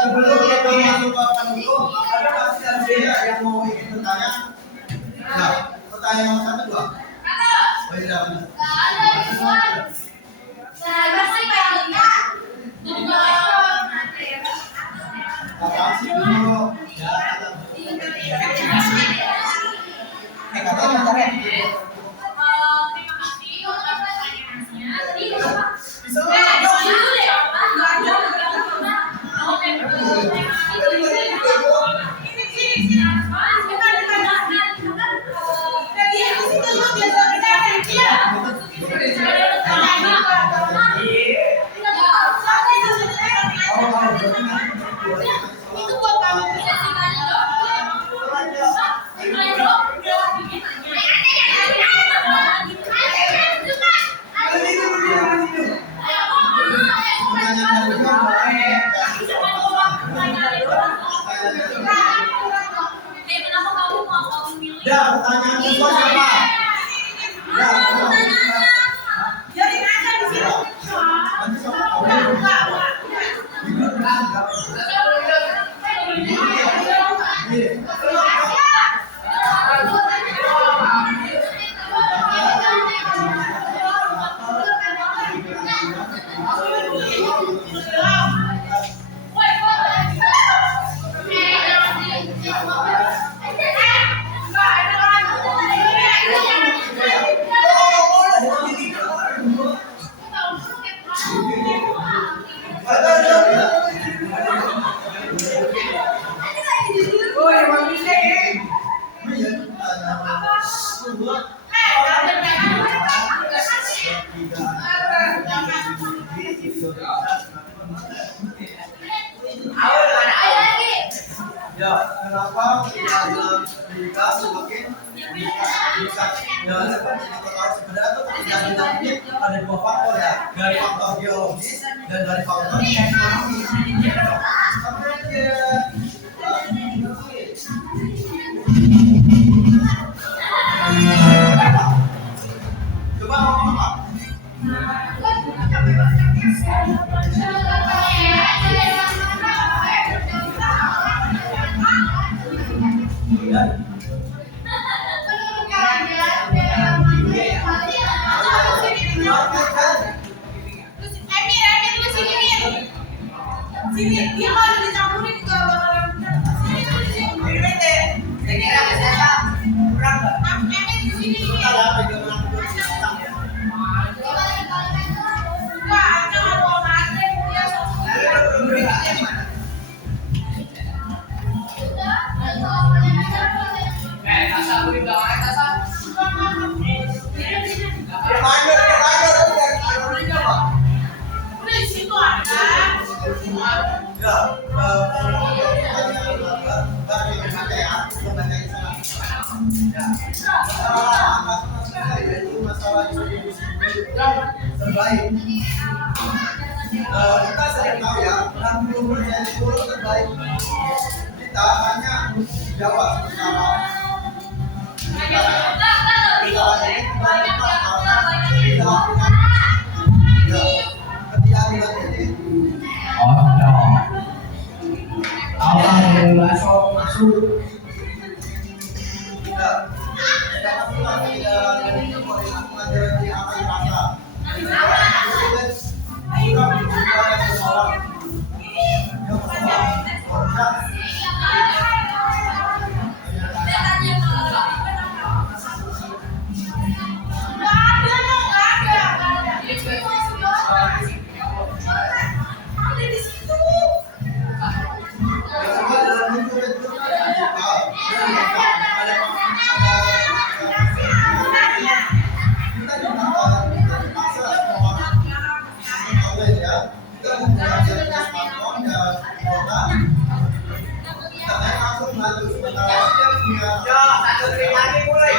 Sebelum kita masuk ke penutup, ada masih ada yang mau ingin bertanya? Nah, pertanyaan yang satu dua. Apa sih dulu? Kata bentar ya. Bisa pertanyaan kedua siapa? Ya, kenapa dalam pendidikan semakin bisa sebenarnya itu terjadi ada dua faktor ya, dari faktor biologis dan dari faktor ekonomi. Coba ngomong apa? Sini, dia kalau dicampurin juga bakalan terbaik. Kita sering tahu ya, 60% guru terbaik kita hanya jawab secara alhamdulillah sok masuk. Ya, satu lagi mulai.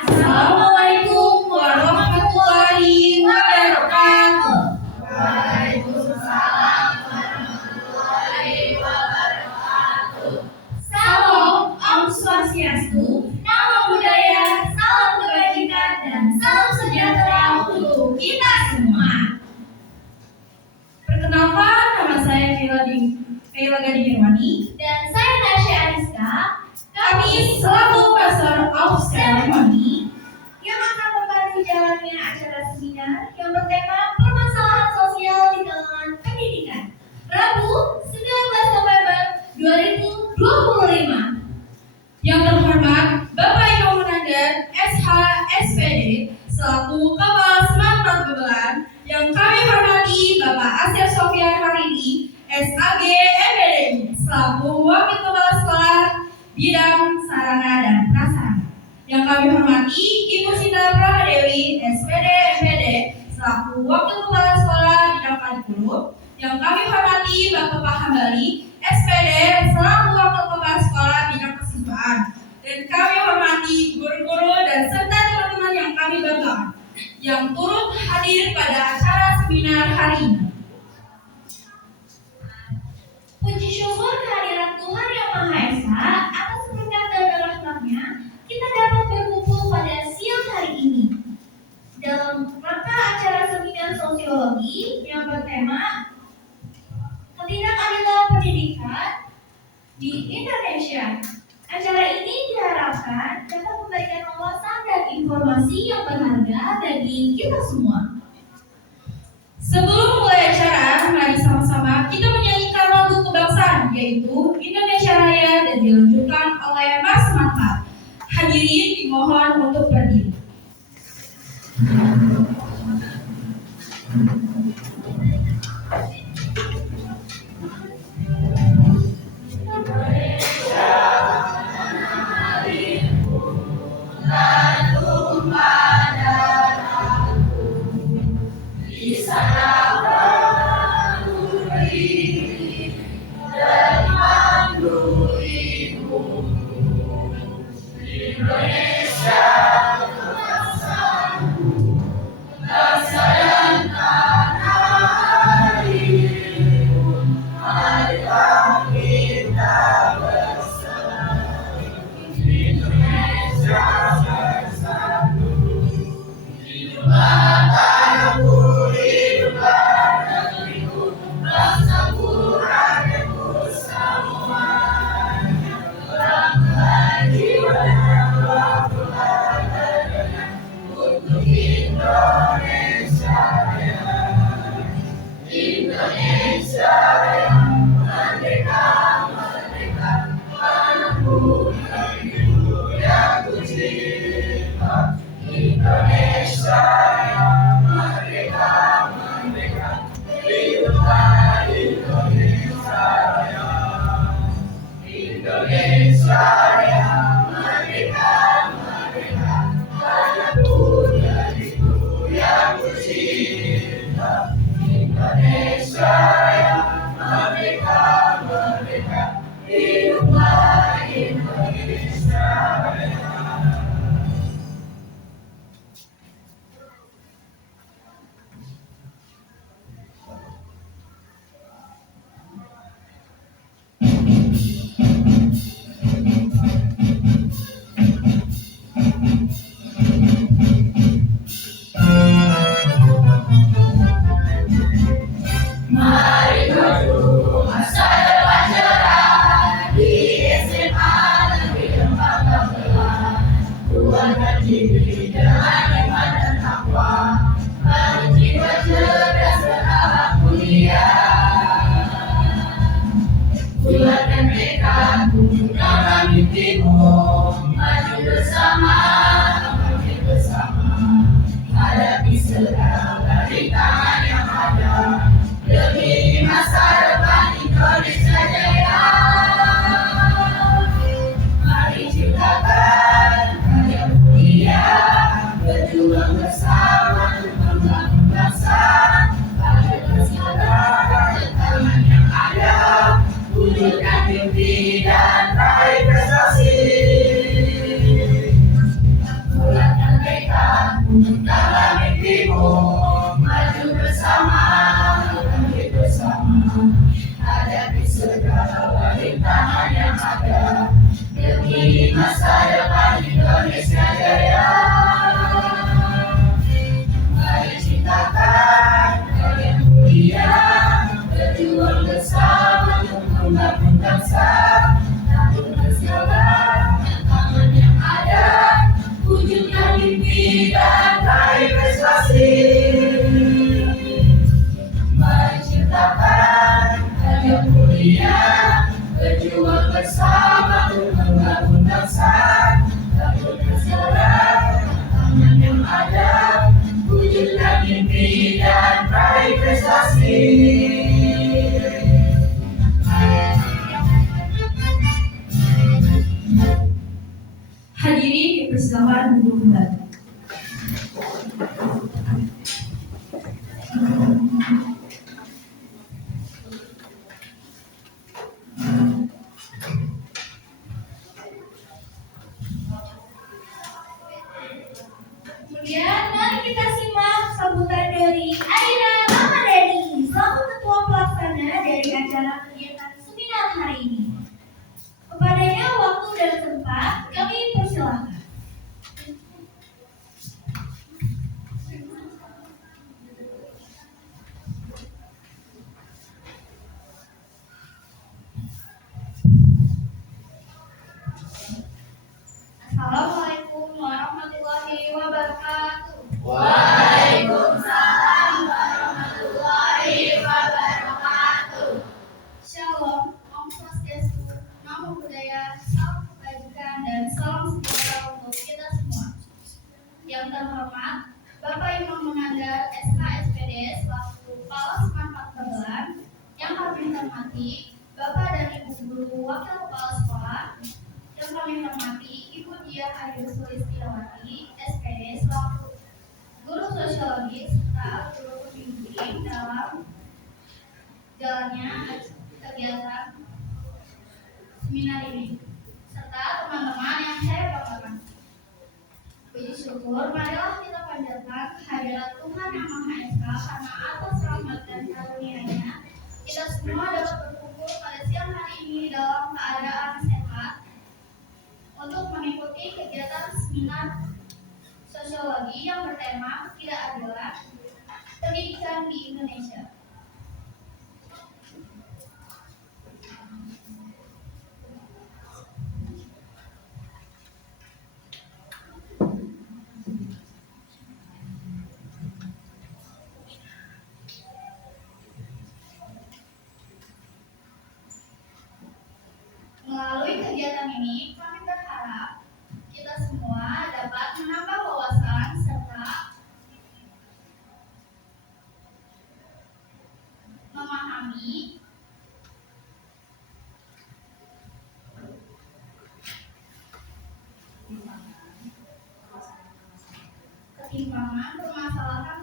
Assalamualaikum warahmatullahi wabarakatuh. Salam, Om Swastiastu, Namo Buddhaya, salam kebajikan dan salam sejahtera untuk kita semua. Perkenalkan, nama saya Kaila Gading Irwani dan saya Nasya Ariska. Kami selaku Master of Ceremony yang akan membantu jalannya acara seminar yang bertema permasalahan sosial di kalangan pendidikan, Rabu 19 November 2025. Yang terhormat Bapak Ibu Munandar SH SPD selaku Kepala Semat Pagbelan, yang kami hormati Bapak Asep Sofyan Haridi SAG MPDI selaku Wakil Kepala Sekolah Bidang Sarana dan Prasarana. Yang kami hormati Ibu Sinta Prahadewi SPD MPD selaku Wakil Kepala Sekolah Bidang Kurikulum. Yang kami hormati Bapak Hambali SPD selaku Wakil Kepala Sekolah Bidang Kesiswaan. Dan kami hormati guru-guru dan serta teman-teman yang kami banggakan yang turut hadir pada acara seminar hari ini. Puji syukur kehadiran Tuhan Yang Maha Esa atas berkat dan rahmat-Nya kita dapat berkumpul pada siang hari ini dalam rangka acara seminar sosiologi yang bertema ketidakadilan pendidikan di Indonesia. Acara ini diharapkan dapat memberikan wawasan dan informasi yang berharga bagi kita semua. Sebelum mulai acara, mari sama-sama kita menyanyikan lagu kebangsaan, yaitu Indonesia Raya, dan dilanjutkan oleh Mas Mantap. Hadirin dimohon untuk berdiri. Bulatkan tekadmu dalam mimpimu, maju bersama, maju bersama, hadapi segala rintangan yang ada demi masa depan Indonesia Jaya. mimpi dan raih prestasi. Bulatkan tekad untuk dalam mimpimu, maju bersama, bangkit bersama, hadapi segala rintangan yang ada demi masa depan Indonesia Jaya. Mari ciptakan karya mulia, berjuang bersama untuk membangun bangsa, lakukan segala tantangan yang ada, wujudkan mimpi dan raih prestasi. Mari ciptakan karya mulia, berjuang bersama untuk membangun bangsa, lakukan segala tantangan yang ada, wujudkan mimpi dan raih prestasi. Hadirin dipersilakan duduk kembali. Kemudian mari kita simak sambutan dari Aira Ramadhani selaku Ketua Pelaksana dari acara kegiatan seminar hari ini. Kepadanya waktu dan tempat kami persilakan. Assalamualaikum warahmatullahi wabarakatuh. Waalaikumsalam warahmatullahi wabarakatuh. Shalom, Om Swastiastu, Namo Buddhaya, salam kebajikan dan salam sejahtera untuk kita semua. Yang terhormat Bapak Imam Munandar SK-SPD selaku Kepala Sekolah Tebelan, yang kami hormati Bapak dan Ibu Guru Wakil Kepala Sekolah, yang kami hormati Ibu Diah Ayu Sulistiawati SPD selaku Guru Sosiologi serta Guru Pembimbing dalam jalannya kegiatan seminar ini, serta teman-teman yang saya banggakan. Puji syukur, marilah kita panjatkan kehadiran Tuhan Yang Maha Esa karena atas rahmat dan karunia-Nya kita semua dapat berkumpul pada siang hari ini dalam keadaan sehat untuk mengikuti kegiatan seminar sosiologi yang bertema ketidakadilan pendidikan di Indonesia. Melalui kegiatan ini, kami berharap kita semua dapat menambah wawasan serta memahami ketimpangan permasalahan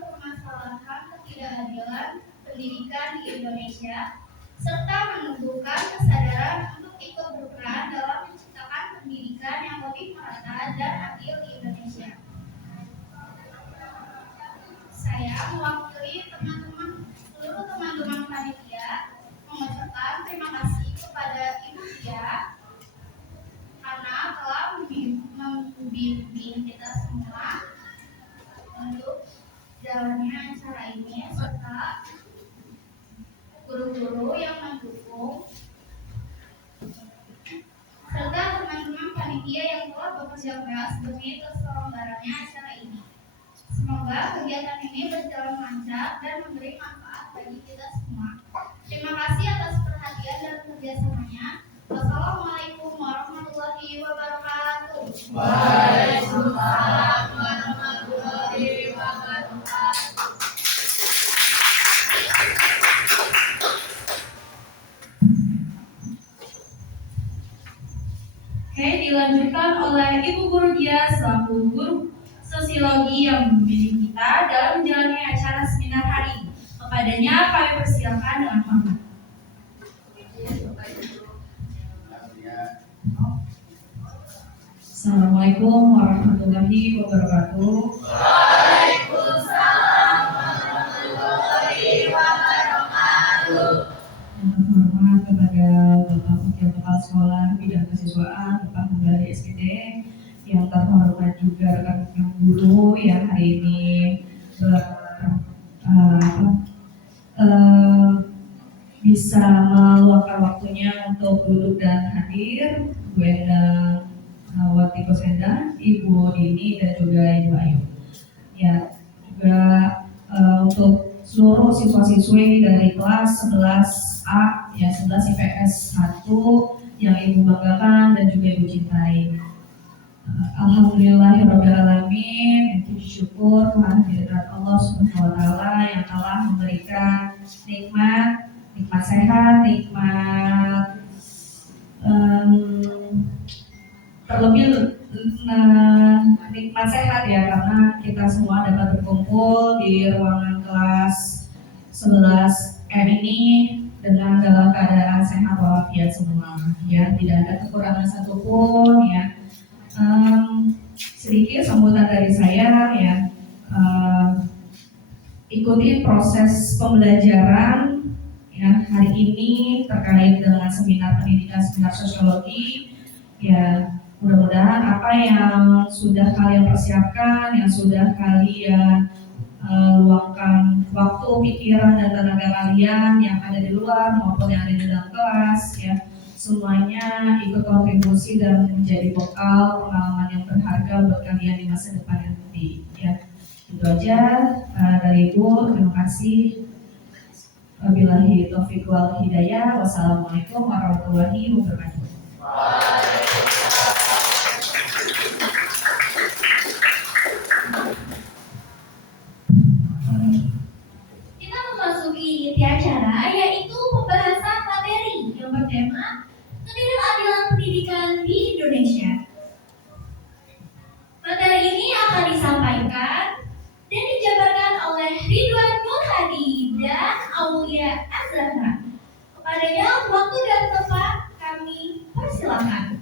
ketidakadilan pendidikan di Indonesia, serta menumbuhkan kesadaran untuk ikut berperan dalam menciptakan pendidikan yang lebih merata dan adil di Indonesia. Saya mewakili seluruh teman-teman panitia mengucapkan terima kasih kepada Ibu Dia karena telah membimbing kita semua untuk jalannya acara ini, serta guru-guru yang mendukung, serta teman-teman panitia yang telah bekerja keras demi terselenggaranya acara ini. Semoga kegiatan ini berjalan lancar dan memberi manfaat bagi kita semua. Terima kasih atas perhatian dan kerjasamanya. Wassalamualaikum warahmatullahi wabarakatuh. Waalaikumsalam warahmatullahi wabarakatuh. Oke, dilanjutkan oleh Ibu Guru Dia selaku Guru Sosiologi yang membimbing kita dalam menjalani acara seminar hari ini. Kepadanya kami persilakan dengan hormat. Assalamualaikum warahmatullahi wabarakatuh. Waalaikumsalam warahmatullahi wabarakatuh. Yang terhormat kepada Bapak Wakil Kepala Sekolah Bidang Kesiswaan Bapak Mubari SPD, yang terhormat juga rekan-rekan guru yang hari ini bisa meluangkan waktunya untuk duduk dan hadir, Bu Endang Wati Kosenda, Ibu Dini, dan juga Ibu Ayu. Ya, juga untuk seluruh siswa-siswi dari kelas 11A, ya 11 IPS 1 yang Ibu banggakan dan juga Ibu cintai. Alhamdulillahirrahmanirrahim, puji syukur kehadirat Allah SWT yang telah memberikan nikmat sehat, nikmat terlebih nikmat sehat ya, karena kita semua dapat berkumpul di ruangan kelas 11M ini dengan dalam keadaan sehat walafiat semua, ya tidak ada kekurangan satupun ya. Sedikit sambutan dari saya ya, ikuti proses pembelajaran ya hari ini terkait dengan seminar pendidikan, seminar sosiologi ya. Mudah-mudahan apa yang sudah kalian persiapkan, yang sudah kalian luangkan waktu, pikiran, dan tenaga kalian yang ada di luar maupun yang ada di dalam kelas ya, semuanya ikut kontribusi dan menjadi bekal pengalaman yang berharga buat kalian di masa depan nanti ya. Itu aja dari Ibu, terima kasih. Wabillahi taufiq wal hidayah. Wassalamualaikum warahmatullahi wabarakatuh. Kita memasuki inti acara, yaitu pembahasan materi yang bertema ketidakadilan pendidikan di Indonesia. Materi ini akan disampaikan dan dijabarkan oleh Ridwan Nur Hadi dan Aulia Azhara. Kepadanya waktu dan tempat kami persilakan.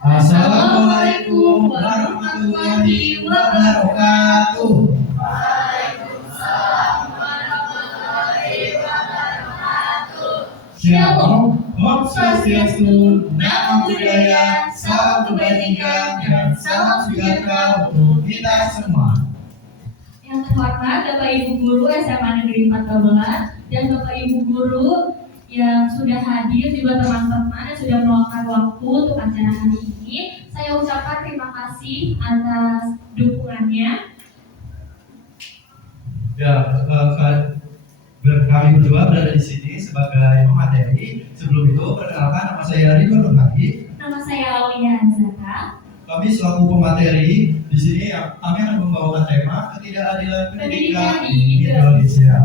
Assalamualaikum warahmatullahi wabarakatuh. Waalaikumsalam warahmatullahi wabarakatuh. Shalom, Om Swastiastu, Namo Buddhaya, salam kebaikan dan salam sejahtera untuk kita semua. Yang terhormat Bapak Ibu Guru SMA Negeri 4 Babelan dan Bapak Ibu Guru yang sudah hadir, juga teman-teman yang sudah meluangkan waktu untuk acara hari ini, saya ucapkan terima kasih atas dukungannya. Ya, kami berdua berada di sini sebagai pemateri. Sebelum itu, perkenalkan, nama saya Ridwan Nur Hadi. Nama saya Aulia Azhara. Kami selaku pemateri di sini, kami akan membawakan tema ketidakadilan pendidikan di Indonesia.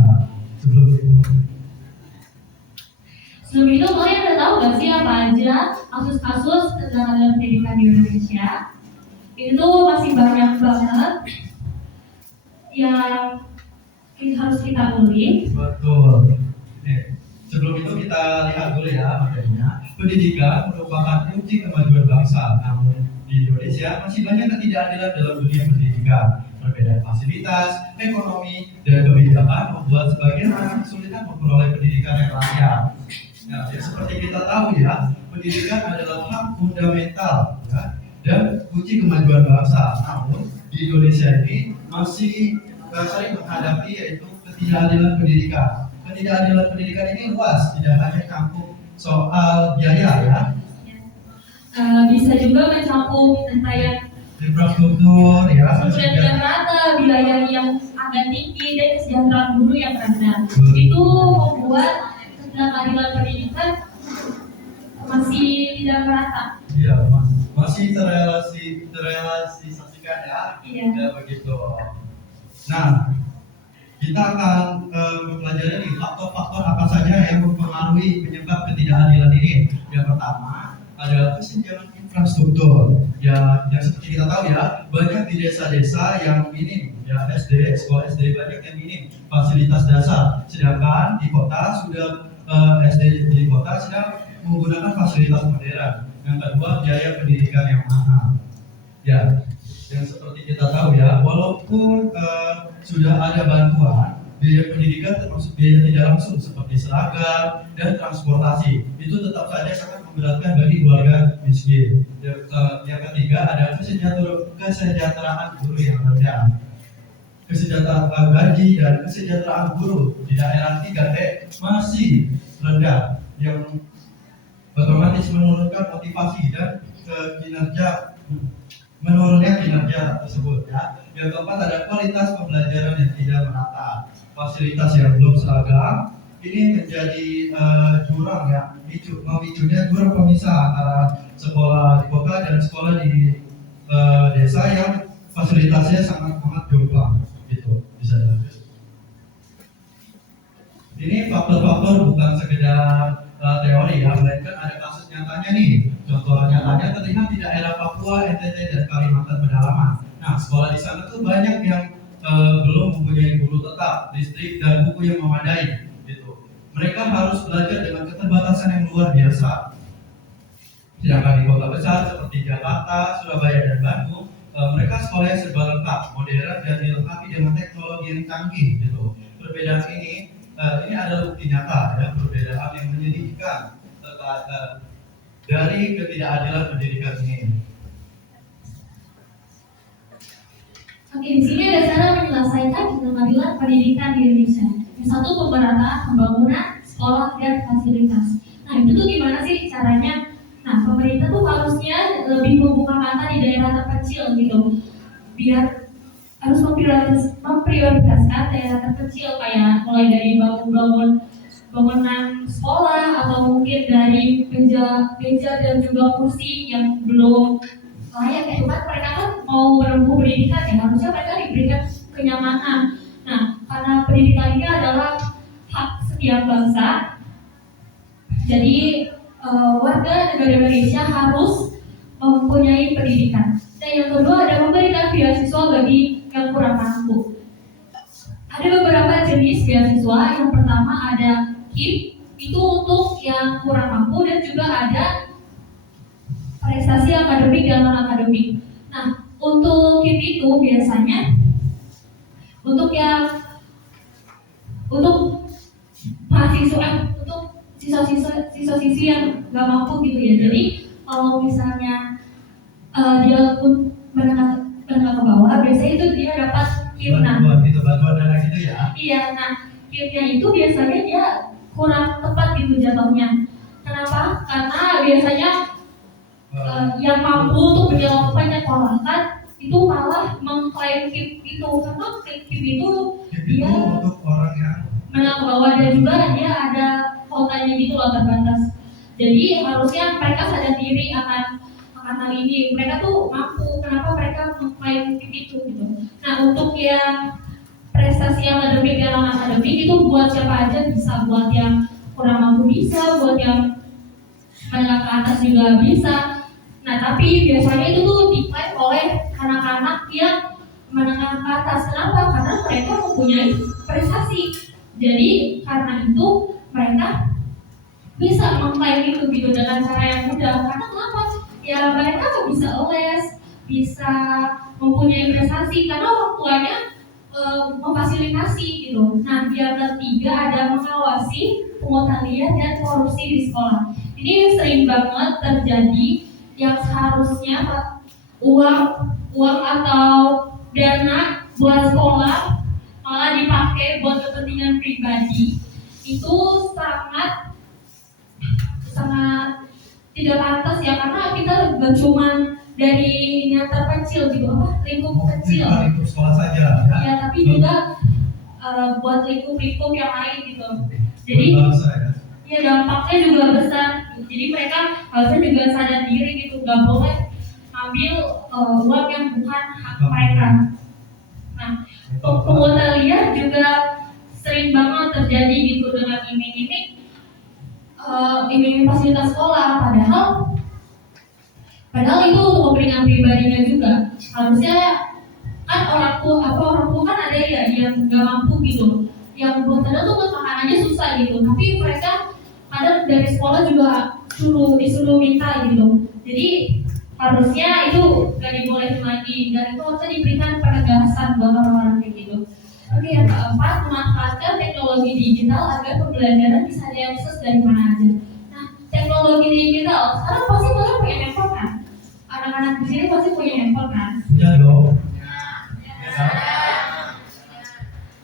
Sebelum itu, kalian udah tahu gak sih apa aja kasus-kasus ketidakadilan pendidikan di Indonesia? Itu masih banyak banget yang harus kita ulik. Betul. Sebelum itu kita lihat dulu ya materinya. Pendidikan merupakan kunci kemajuan bangsa. Namun di Indonesia masih banyak ketidakadilan dalam dunia pendidikan. Perbedaan fasilitas, ekonomi, dan kebijakan membuat sebagian anak kesulitan memperoleh pendidikan yang layak. Nah, ya, seperti kita tahu ya, pendidikan adalah hak fundamental ya, dan kunci kemajuan bangsa. Namun di Indonesia ini masih sering menghadapi yaitu ketidakadilan pendidikan. Ketidakadilan pendidikan ini luas, tidak hanya cakup soal biaya ya. Bisa juga mencakup rangkaian Infrastruktur ya, sumber daya rata, biaya yang agak tinggi, dan kesejahteraan guru yang rendah. Itu membuat ketidakadilan pendidikan masih tidak merata. Iya, masih terrealisasikan ya. Iya. Ya begitu. Nah, kita akan mempelajari nih faktor-faktor apa saja yang mempengaruhi penyebab ketidakadilan ini. Yang pertama adalah kesenjangan infrastruktur. Ya, yang seperti kita tahu ya, banyak di desa-desa yang minim, ya SD, sekolah SD banyak yang minim fasilitas dasar. Sedangkan di kota sudah SD di kota sedang menggunakan fasilitas modern. Yang kedua, biaya pendidikan yang mahal. Ya, yang seperti kita tahu ya, walaupun sudah ada bantuan, biaya pendidikan termasuk biaya tidak langsung seperti seragam dan transportasi itu tetap saja sangat memberatkan bagi keluarga miskin. Yang ketiga ada kesejahteraan guru yang rendah. Kesejahteraan gaji dan kesejahteraan guru di daerah 3E masih rendah, yang otomatis menurunkan motivasi dan menurunnya kinerja tersebut ya. Yang keempat ada kualitas pembelajaran yang tidak merata, fasilitas yang belum seragam. Ini menjadi jurang ya, memicunya jurang pemisah antara sekolah di kota dan sekolah di desa yang fasilitasnya sangat jomplang gitu bisa dilakukan. Ini faktor-faktor bukan sekedar teori ya, melainkan ada kasus nyatanya nih. Contoh nyatanya terlihat di daerah Papua, NTT dan Kalimantan Pedalaman. Nah, sekolah di sana tuh banyak yang belum mempunyai guru tetap, listrik dan buku yang memadai gitu. Mereka harus belajar dengan keterbatasan yang luar biasa. Sedangkan di kota besar seperti Jakarta, Surabaya dan Bandung, mereka sekolahnya serba lengkap, modern dan dilengkapi dengan teknologi yang canggih gitu. Perbedaan ini adalah bukti nyata ya, perbedaan yang menyedihkan dari ketidakadilan pendidikan ini. Oke, di sini ada cara menyelesaikan ketidakadilan pendidikan di Indonesia. Yang satu, pemerataan pembangunan sekolah dan fasilitas. Nah, itu tuh gimana sih caranya? Nah, pemerintah tuh harusnya lebih membuka mata di daerah terpencil gitu, biar harus memprioritaskan daerah terpencil kayak mulai dari bangunan sekolah atau mungkin dari meja dan juga kursi yang belum layak ya, kan mereka kan mau menempuh pendidikan ya, harusnya mereka diberikan kenyamanan. Nah, karena pendidikan ini adalah hak setiap bangsa, jadi warga negara Indonesia harus mempunyai pendidikan. Dan yang kedua ada memberikan beasiswa bagi yang kurang mampu. Ada beberapa jenis beasiswa. Yang pertama ada KIP, itu untuk yang kurang mampu, dan juga ada prestasi akademik dan non akademik. Nah, untuk KIP itu biasanya untuk mahasiswa, untuk siswa-siswi yang nggak mampu gitu ya. Jadi kalau misalnya dia pun menengah ke bawah, biasanya itu dia dapat KIP. Bantuan dana gitu ya. Iya, nah KIP-nya itu biasanya dia kurang tepat gitu jatuhnya. Kenapa? Karena biasanya yang mampu untuk menyekolahkan itu malah mengklaim KIP itu, karena KIP itu dia untuk orang yang menengah ke bawah dan juga dia ada kuotanya gitu loh, terbatas. Jadi harusnya mereka sadar diri akan hal ini. Mereka tuh mampu, kenapa mereka mengklaim itu gitu. Nah, untuk yang prestasi akademik dan non akademik itu buat siapa aja bisa, buat yang kurang mampu bisa, buat yang menengah ke atas juga bisa. Nah, tapi biasanya itu tuh diklaim oleh anak-anak yang menengah ke atas. Kenapa? Karena mereka mempunyai prestasi. Jadi karena itu mereka bisa mengklaim itu gitu dengan cara yang mudah. Karena kenapa? Ya mereka bisa les, bisa mempunyai prestasi karena orang tuanya memfasilitasi gitu. Nah, yang ketiga ada mengawasi pungutan liar dan korupsi di sekolah. Ini sering banget terjadi, yang seharusnya uang atau dana buat sekolah malah dipakai buat kepentingan pribadi. Itu sangat tidak pantas ya, karena kita gak cuma dari yang terkecil gitu, lingkup kecil. Lingkup sekolah saja ya. Ya, tapi juga buat lingkup yang lain gitu. Jadi ya dampaknya juga besar. Jadi mereka harusnya juga sadar diri gitu, gak boleh ambil uang yang bukan hak mereka. Nah, pungutan liar juga sering banget terjadi gitu dengan iming-iming fasilitas sekolah, padahal Padahal itu untuk kepentingan pribadinya juga. Harusnya kan orang tua kan ada ya yang nggak mampu gitu, yang buat kadang tuh buat makanannya susah gitu, tapi mereka kadang dari sekolah juga disuruh minta gitu. Jadi harusnya itu gak dibolehin lagi, dan itu harusnya diberikan penegasan buat orang-orang kayak gitu. Oke, yang keempat, memanfaatkan teknologi digital agar pembelajaran bisa diakses dari mana aja. Nah, teknologi digital sekarang pasti kalian punya handphone kan? Anak-anak di sini pasti punya handphone kan? Punya dong.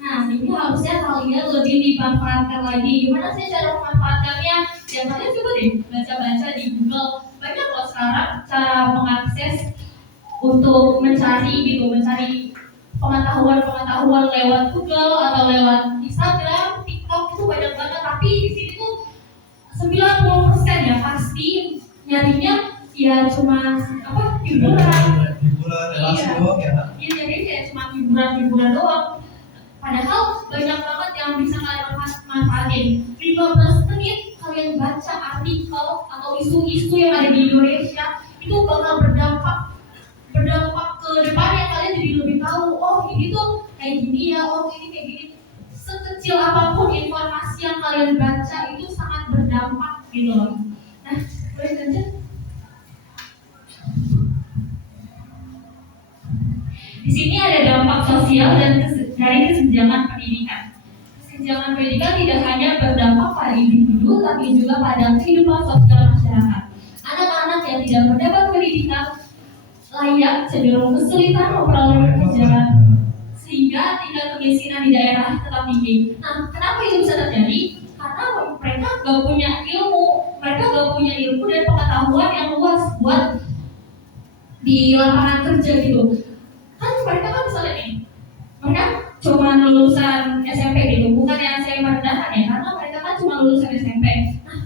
Nah, ini harusnya kalian lebih dimanfaatkan lagi. Gimana sih cara memanfaatkannya? Ya kalian coba deh baca-baca di Google. Banyak loh sekarang cara mengakses untuk mencari pengetahuan lewat Google atau lewat Instagram, TikTok, itu banyak banget. Tapi di sini tuh 90% ya pasti nyarinya ya cuma hiburan. Relasi doang ya. Iya, jadi kayak cuma hiburan doang. Padahal banyak banget yang bisa kalian manfaatin. 15 menit kalian baca artikel atau isu-isu yang ada di Indonesia, itu bakal berdampak ke depannya. Kalian jadi lebih tahu, oh ini tuh kayak gini ya, oh ini kayak gini. Sekecil apapun informasi yang kalian baca itu sangat berdampak gitu loh. Nah, boleh lanjut? Di sini ada dampak sosial dan dari kesenjangan pendidikan. Kesenjangan pendidikan tidak hanya berdampak pada individu, tapi juga pada kehidupan sosial masyarakat. Anak-anak yang tidak mendapat pendidikan layak cenderung kesulitan memperoleh pekerjaan, sehingga tingkat kemiskinan di daerah tetap tinggi. Nah, kenapa itu bisa terjadi? Karena mereka gak punya ilmu dan pengetahuan yang luas buat di lapangan kerja gitu. Kan mereka kan misalnya nih, mereka cuma lulusan SMP gitu, bukan yang saya merendahkan ya, karena mereka kan cuma lulusan SMP. Nah,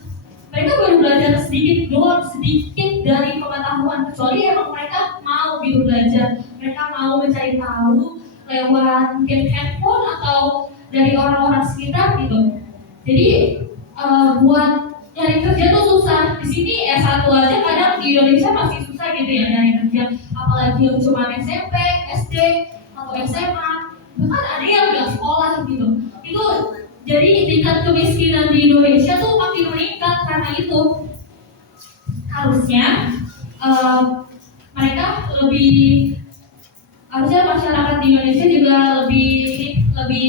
mereka baru belajar sedikit dari pengetahuan, kecuali emang mereka mau gitu belajar, mereka mau mencari tahu lewat mungkin handphone atau dari orang-orang sekitar gitu. Jadi buat nyari kerja tuh susah. Di sini S1 aja kadang di Indonesia masih susah gitu ya nyari kerja, apalagi yang cuma SMP, SD atau SMA, bahkan ada yang nggak sekolah gitu. Itu jadi tingkat kemiskinan di Indonesia tuh makin meningkat karena itu. Harusnya masyarakat di Indonesia juga lebih lebih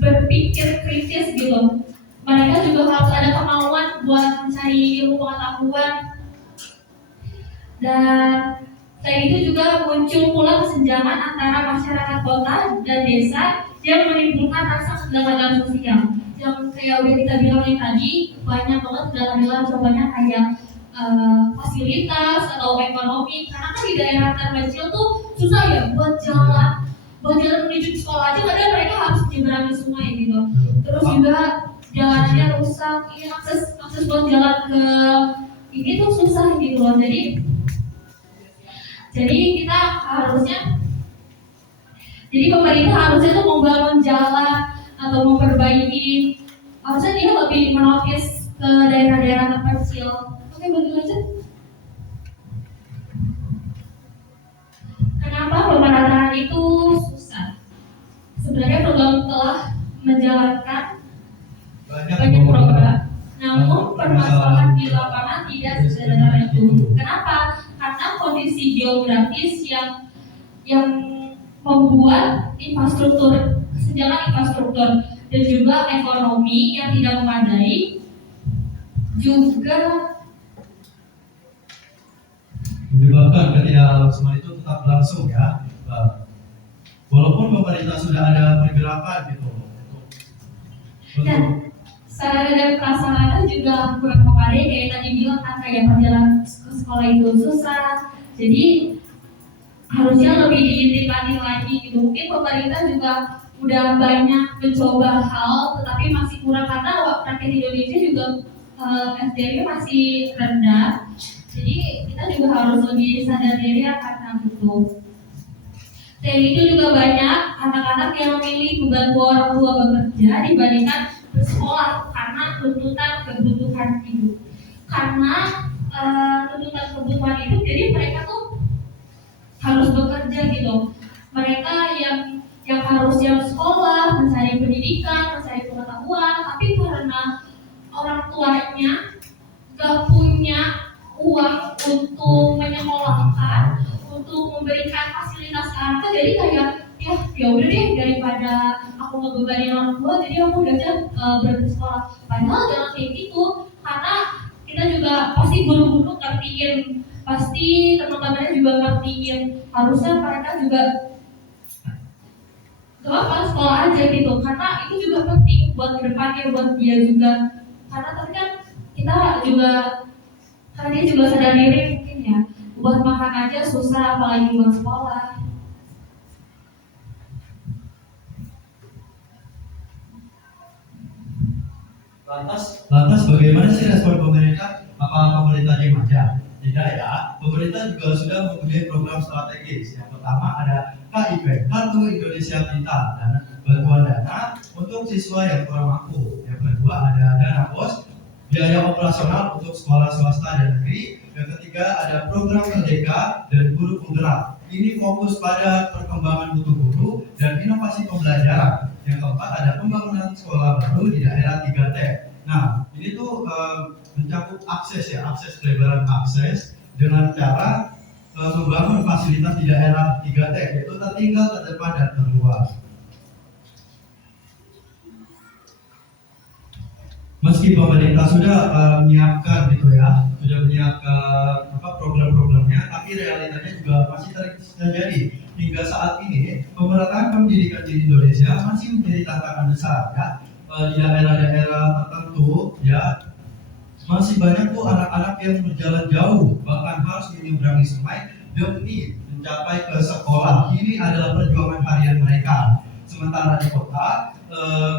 berpikir kritis gitu. Mereka juga harus ada kemauan buat mencari ilmu pengetahuan. Dan selain itu juga muncul pula kesenjangan antara masyarakat kota dan desa yang menimbulkan rasa kesenjangan sosial. Yang kayak udah kita bilang tadi, banyak banget kendala-kendala, contohnya kayak fasilitas atau ekonomi. Karena kan di daerah terpencil tuh susah ya buat jalan menuju sekolah aja kadang mereka harus menyeberangi sungai gitu. Terus juga jalannya rusak, akses buat jalan ke ini tuh susah gitu loh. Jadi kita pemerintah harusnya tuh membangun jalan atau memperbaiki, harusnya dia lebih menotis ke daerah-daerah terpencil. Oke, begitu aja. Kenapa pemerataan itu susah? Sebenarnya program telah menjalankan banyak program, namun permasalahan di lapangan tidak sesederhana itu. Kenapa? Karena kondisi geografis yang membuat kesenjangan infrastruktur dan juga ekonomi yang tidak memadai juga menyebabkan ketidaklangsungan itu tetap berlangsung ya. Walaupun pemerintah sudah ada pergerakan gitu dan sarana dan prasarana juga kurang memadai, kayak tadi bilang kan kayak perjalanan ke sekolah itu susah. Jadi harusnya lebih diintikannya lagi gitu. Mungkin pemerintah juga udah banyak mencoba hal, tetapi masih kurang karena rakyat Indonesia juga SDM masih rendah. Jadi kita juga harus lebih sadar diri karena itu. Selain itu juga banyak anak-anak yang memilih membantu orang tua bekerja dibandingkan bersekolah karena tuntutan kebutuhan hidup. Karena tuntutan kebutuhan hidup, jadi mereka tuh harus bekerja gitu. Mereka yang harusnya sekolah, mencari pendidikan, mencari pengetahuan, tapi karena orang tuanya gak punya uang untuk menyekolahkan, untuk memberikan fasilitas ke anak, jadi kayak ya udah deh, daripada aku ngebebani orang tua, jadi aku udah berhenti sekolah. Padahal jangan kayak gitu, karena kita juga pasti guru-guru ngertiin, pasti teman-temannya juga ngertiin, harusnya mereka juga gak apa sekolah aja gitu, karena itu juga penting buat kedepannya, buat dia juga, karena tapi kan kita juga, karena dia juga sadar diri mungkin ya, buat makan aja susah apalagi buat sekolah. Lantas bagaimana sih respon pemerintah? Apa pemerintah diam aja? Tidak ya, pemerintah juga sudah mempunyai program strategis. Yang pertama ada KIP, Kartu Indonesia Pintar, dan bantuan dana untuk siswa yang kurang mampu. Yang kedua ada dana BOS, biaya operasional untuk sekolah swasta dan negeri. Yang ketiga ada program Merdeka dan guru penggerak. Ini fokus pada perkembangan mutu guru dan inovasi pembelajaran. Yang keempat ada pembangunan sekolah baru di daerah 3T. Nah, ini tuh mencakup akses pelebaran akses dengan cara membangun fasilitas di daerah 3T, yaitu tertinggal, terdepan, dan terluar. Meski pemerintah sudah menyiapkan program-programnya, tapi realitanya juga masih terjadi. Hingga saat ini, pemerataan pendidikan di Indonesia masih menjadi tantangan besar ya. Di daerah-daerah tertentu ya, masih banyak tuh anak-anak yang berjalan jauh, bahkan harus menyeberangi sungai demi mencapai ke sekolah. Ini adalah perjuangan harian mereka. Sementara di kota,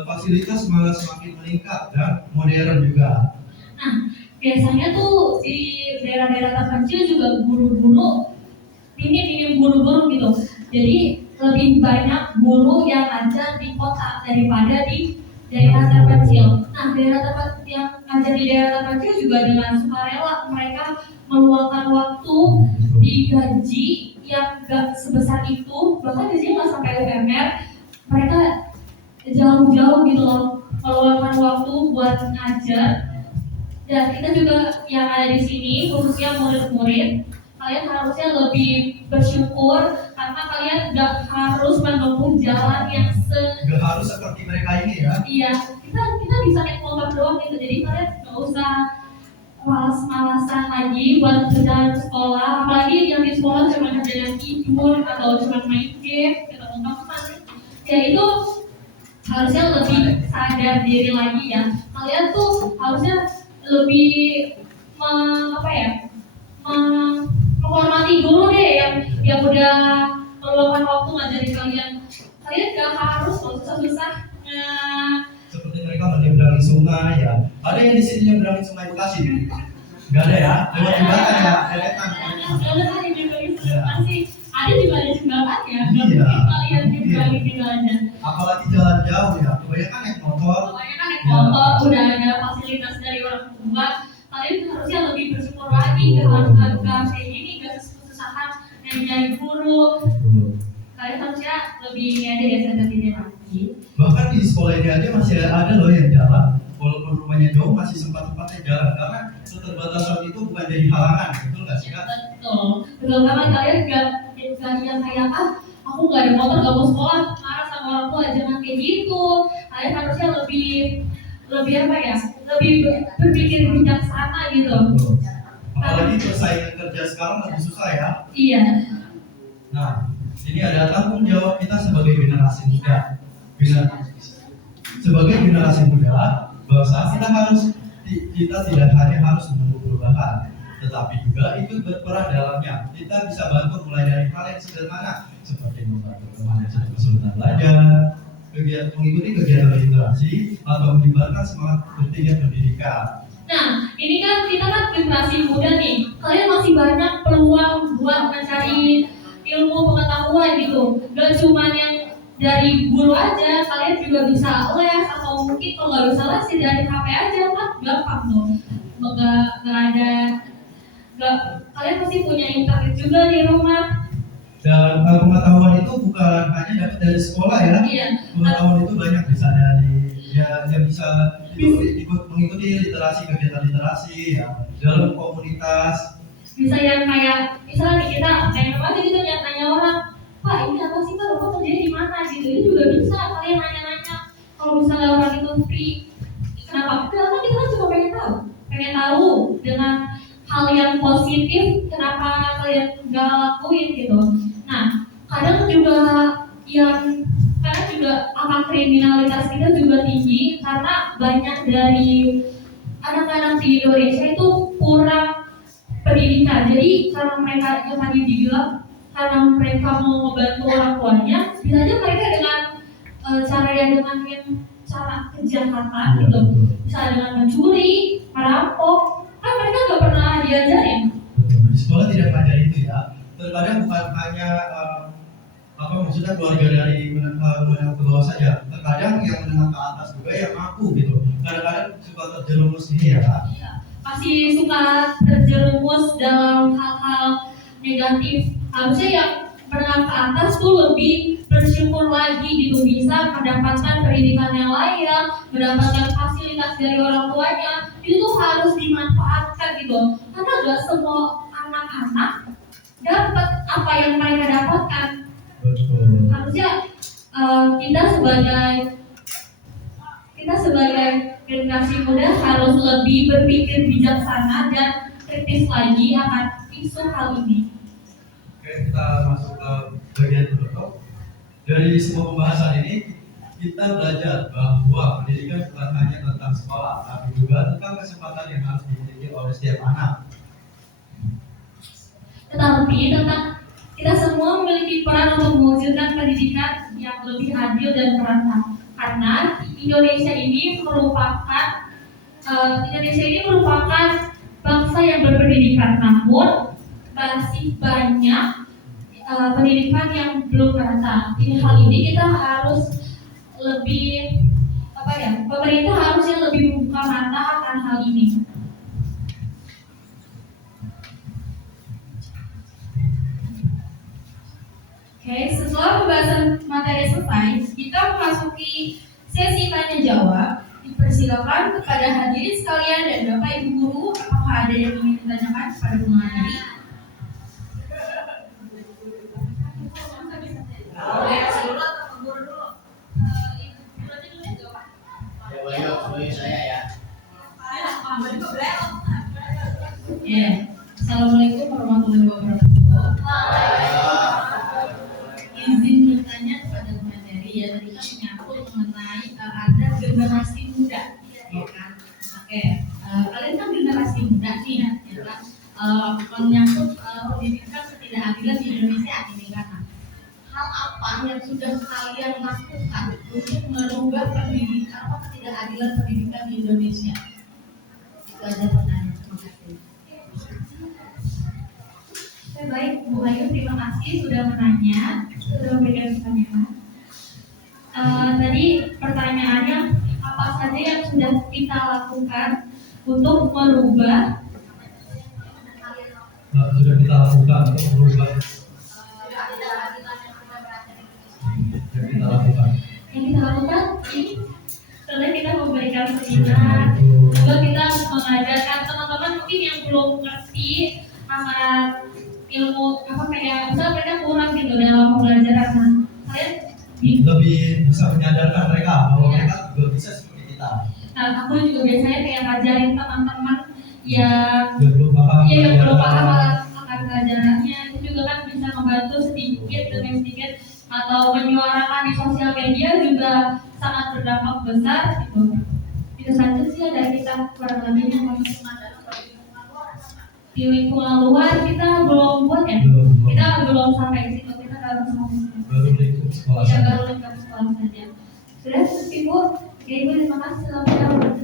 fasilitas malah semakin meningkat dan modern juga. Nah, biasanya tuh di daerah-daerah terpencil juga guru-guru minim guru-guru gitu. Jadi lebih banyak guru yang ngajar di kota daripada di daerah terpencil. Nah, yang ngajar di daerah terpencil juga dengan sukarela mereka meluangkan waktu digaji yang gak sebesar itu, bahkan gajinya nggak sampai UMR. Mereka jauh-jauh gitu loh, meluangkan waktu buat ngajar. Dan kita juga yang ada di sini, khususnya murid-murid, kalian harusnya lebih bersyukur karena kalian gak harus menempuh jalan yang gak harus seperti mereka ini ya. Iya, kita bisa naik motor doang gitu, jadi kalian gak usah malas-malasan lagi buat berjalan ke sekolah. Apalagi yang di sekolah cuma kerjaan tidur atau cuma main game, ketemu teman. Ya itu harusnya lebih sadar diri lagi ya. Kalian tuh harusnya lebih menghormati guru deh yang udah meluangkan waktu ngajarin kalian. Kalian gak harus susah-susah seperti mereka menyeberangi sungai ya. Ada yang di sini menyeberangi sungai Bekasi? Gak ada ya? Lewat jembatan ya? Deretan. Ada juga ada jembatan ya. Iya. Kalian nyeberangi gitu aja. Apalagi jalan jauh ya. Kebanyakan naik motor. Udah ada fasilitas dari orang tua. Kalian harusnya lebih bersyukur lagi dengan harga kayak gini, gak susah-susahan nyari guru. Kalian harusnya lebih ada ya sadar diri lagi. Bahkan di sekolah ini aja masih ada loh yang jalan, walaupun rumahnya jauh masih sempat-sempatnya jalan karena keterbatasan itu bukan jadi halangan, betul nggak sih Kak? Betul banget. Kalian gak yang kayak aku nggak ada motor gak mau sekolah, marah sama orang tua, jangan kayak gitu. Kalian harusnya lebih berpikir bijaksana gitu. Apalagi persaingan kerja sekarang lebih susah ya. Iya. Nah, ini ada tanggung jawab kita sebagai generasi muda. Sebagai generasi muda, bangsa kita tidak hanya harus menunggu perubahan, tetapi juga ikut berperan dalamnya. Kita bisa bantu mulai dari hal yang sederhana seperti membantu teman yang kesulitan belajar, mengikuti kegiatan literasi, atau menyebarkan semangat pentingnya pendidikan. Nah, ini kan kita kan generasi muda nih. Kalian masih banyak peluang buat mencari ilmu pengetahuan gitu. Gak cuma yang dari guru aja, kalian juga bisa les atau mungkin kalau nggak bisa les sih dari HP aja kan gampang tuh. Nggak ada kalian pasti punya internet juga di rumah. Dan pengetahuan itu bukan hanya dapat dari sekolah ya. Iya. Pengetahuan itu banyak, bisa dari yang bisa ikut mengikuti kegiatan literasi ya dalam komunitas. Bisa yang kayak misalnya nih, kita kayak apa gitu nanya orang, Pak ini apa sih Pak, Bapak kerjanya di mana gitu. Ini juga bisa kalian nanya-nanya. Kalau misalnya orang itu free, kenapa? Karena kita kan cuma pengen tahu dengan hal yang positif, kenapa kalian nggak lakuin gitu. Nah, kadang juga angka kriminalitas kita juga tinggi karena banyak dari anak-anak di Indonesia itu kurang pendidikan. Jadi karena mereka yang tadi dibilang, karena mereka mau membantu orang tuanya, bisa aja mereka dengan cara kejahatan gitu, bisa dengan mencuri, merampok, kan mereka nggak pernah diajarin. Betul. Di sekolah tidak belajar itu ya. Terkadang bukan hanya maksudnya keluarga dari menengah ke bawah saja. Terkadang yang menengah ke atas juga yang mampu gitu. Kadang-kadang suka terjerumus ini ya. Masih suka terjerumus dalam hal-hal negatif. Harusnya yang menengah ke atas tuh lebih bersyukur lagi gitu, bisa mendapatkan pendidikan yang layak, mendapatkan fasilitas dari orang tuanya. Itu tuh harus dimanfaatkan gitu. Karena gak semua anak-anak dapat apa yang mereka dapatkan. Betul. Harusnya kita sebagai generasi muda harus lebih berpikir bijaksana dan kritis lagi akan isu hal ini. Oke, kita masuk ke bagian penutup. Dari semua pembahasan ini kita belajar bahwa pendidikan bukan hanya tentang sekolah, tapi juga tentang kesempatan yang harus dimiliki oleh setiap anak. Tetapi tentang kita semua memiliki peran untuk mewujudkan pendidikan yang lebih adil dan merata. Karena Indonesia ini merupakan bangsa yang berpendidikan, namun masih banyak pendidikan yang belum merata. Hal ini kita harus lebih pemerintah harusnya lebih membuka mata akan hal ini. Oke, setelah pembahasan materi selesai, kita memasuki sesi tanya jawab. Dipersilakan kepada hadirin sekalian dan Bapak Ibu guru, apakah ada yang ingin ditanyakan kepada Bu Materi? Assalamualaikum warahmatullahi wabarakatuh. Izin bertanya kepada Bu Materi ya, tadi kan menyangkut mengenai ada generasi muda, ya kan? Oke, kalian kan generasi muda nih, ya kan? Menyangkut pendidikan ketidakadilan di Indonesia ini kan? Hal apa yang sudah kalian lakukan untuk merubah ketidakadilan pendidikan di Indonesia? Itu aja pertanyaan. Terima kasih. Baik, Bu Ayu, terima kasih sudah menanya, sudah memberikan pertanyaan. Tadi pertanyaannya, apa saja yang sudah kita lakukan untuk merubah? Sudah kita lakukan untuk merubah. Yang kita lakukan ini, setelah kita memberikan seminar, juga kita mengajarkan teman-teman mungkin yang belum mengerti antara ilmu misalnya mereka kurang gitu dalam pembelajaran. Nah, kalian lebih bisa menyadarkan mereka bahwa mereka juga bisa seperti kita. Nah, aku juga biasanya kayak ngajarin teman-teman yang belum paham akan pelajarannya. Itu juga kan bisa membantu sedikit demi sedikit, atau menyuarakan di sosial media juga sangat berdampak besar gitu. Itu saja sih dari kita kurang lebihnya. Di lingkungan luar kita belum buat ya, kita belum sampai situ, kita baru sampai situ. Baru lingkup sekolah saja. Sudah, Ibu, Ibu terima kasih selamat.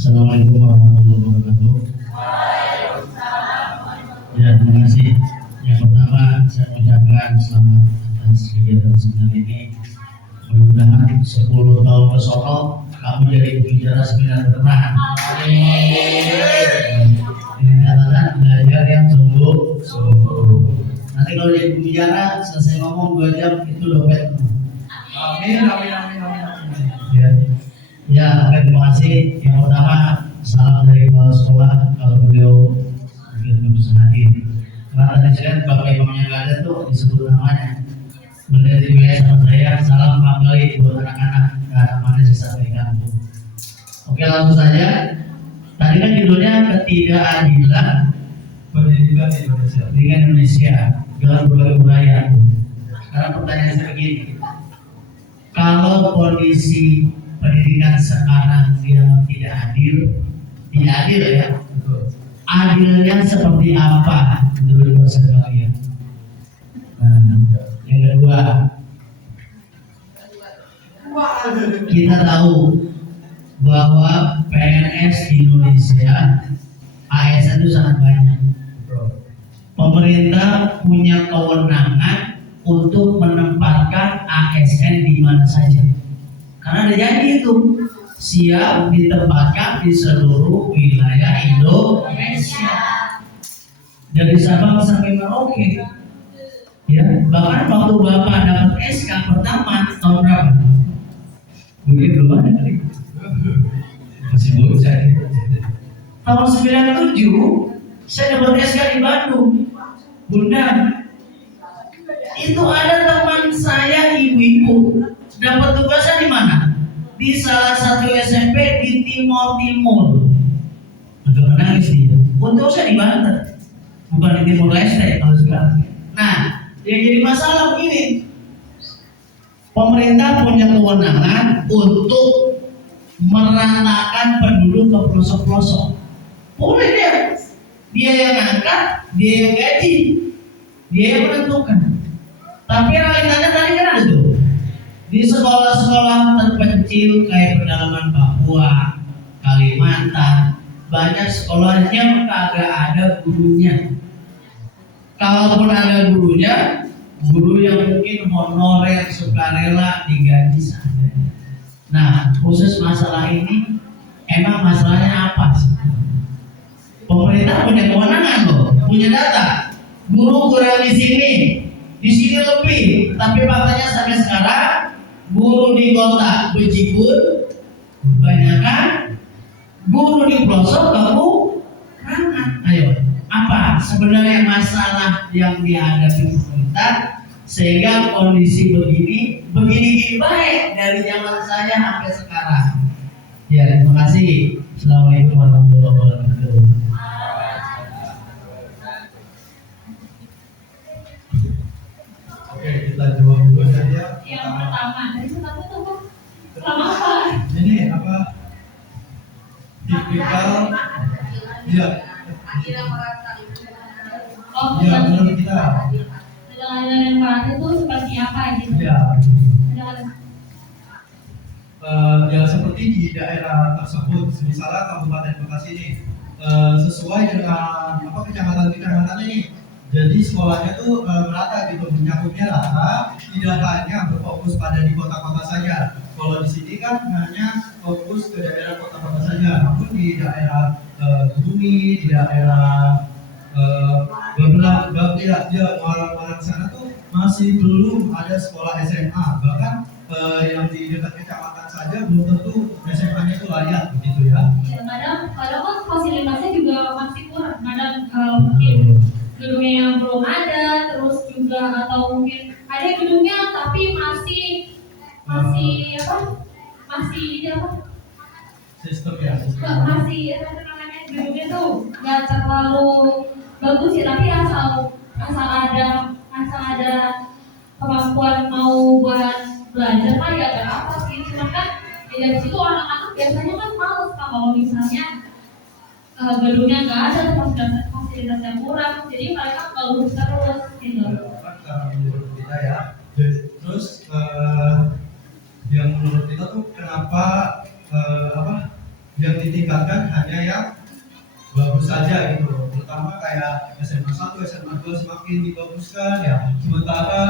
Assalamualaikum warahmatullahi wabarakatuh. Ya, terima kasih. Yang pertama saya ucapkan selamat atas kegiatan seminar ini. Mudah-mudahan 10 tahun ke sono kamu jadi pembicara seminar veteran. Dengan catatan belajar yang sungguh-sungguh. Nanti kalau jadi pembicara selesai ngomong 2 jam itu dompet. Amin, amin, amin, amin, amin. Ya, ya, oke, terima kasih. Yang pertama salam dari kepala sekolah kalau beliau mungkin bisa hadir. Karena tadi saya lihat bapak imamnya nggak ada tuh disebut namanya. Beliau di WA sama saya, salam Pak Gali buat anak-anak mana saya sampaikan. Oke, langsung saja. Tadi kan judulnya ketidakadilan Pendidikan di Indonesia. pendidikan Indonesia dalam berbagai budaya. Sekarang pertanyaan saya begini, kalau kondisi pendidikan sekarang yang tidak adil ya, Betul. adilnya seperti apa menurut dosen kalian? Nah, yang kedua, kita tahu bahwa PNS di Indonesia ASN itu sangat banyak. Betul. Pemerintah punya kewenangan untuk menempatkan ASN di mana saja. Karena ada janji itu siap ditempatkan di seluruh wilayah Indonesia. Dari Sabang sampai Merauke. Ya, bahkan waktu Bapak dapat SK pertama tahun berapa? Budi belum ada kali. Masih bocah ya. Tahun 97 saya dapat SK di Bandung. Bunda, itu ada teman saya ibu-ibu dapat tugasnya di mana? Di salah satu SMP di Timur. Agak menangis dia. Untung saya di Banten, bukan di Timur Leste kalau sekarang. Nah, yang jadi masalah begini, pemerintah punya kewenangan untuk meratakan penduduk ke pelosok-pelosok. Boleh dia yang angkat, dia yang gaji, dia yang menentukan. Tapi realitanya tadi kan ada tuh di sekolah-sekolah terpencil kayak pedalaman Papua, Kalimantan, banyak sekolahnya kagak ada gurunya. Kalaupun ada gurunya, guru yang mungkin honorer sukarela digaji saja. Nah, khusus masalah ini, emang masalahnya apa sih? Pemerintah punya kewenangan loh, punya data. Guru kurang di sini lebih. Tapi faktanya sampai sekarang guru di kota Bejibun kebanyakan, guru di pelosok kekurangan. Ayo, apa sebenarnya masalah yang dihadapi pemerintah sehingga kondisi begini baik dari zaman saya sampai sekarang? Ya, terima kasih. Assalamualaikum warahmatullahi wabarakatuh. Oke, kita jawab dulu saja. Yang pertama, dari satu tuh Pak. Pertama apa? Ini apa? Tipikal, ya, Oh, ya menurut kita, dengan yang berat itu seperti apa gitu? ya, Dengan- ya seperti di daerah tersebut, misalnya Kabupaten Bekasi ini, sesuai dengan apa kecamatan-kecamatannya nih. Jadi sekolahnya tuh merata gitu, menyangkutnya rata, tidak hanya berfokus pada di kota-kota saja. Kalau di sini kan hanya fokus ke daerah kota-kota saja, namun di daerah Bumi, di daerah beberapa orang-orang sana tuh masih belum ada sekolah SMA. Bahkan yang di dekat kecamatan saja belum tentu SMA-nya itu layak begitu ya. Ya, kadang kan fasilitasnya juga masih kurang. Kadang mungkin gedungnya yang belum ada, terus juga atau mungkin ada gedungnya tapi masih Sistem ya, sistem. masih apa namanya gedungnya tuh nggak terlalu bagus ya, tapi asal ada kemampuan mau buat belajar mah ya gak apa sih. Cuma kan ya dari situ anak-anak biasanya kan males Pak, kalau misalnya gedungnya nggak ada, fasilitas yang kurang, jadi mereka ngeluh terus gitu. Kan karena menurut kita ya. Terus yang menurut kita tuh kenapa yang ditingkatkan hanya yang bagus saja gitu. terutama kayak SMA 1, SMA 2 semakin dibaguskan ya. Sementara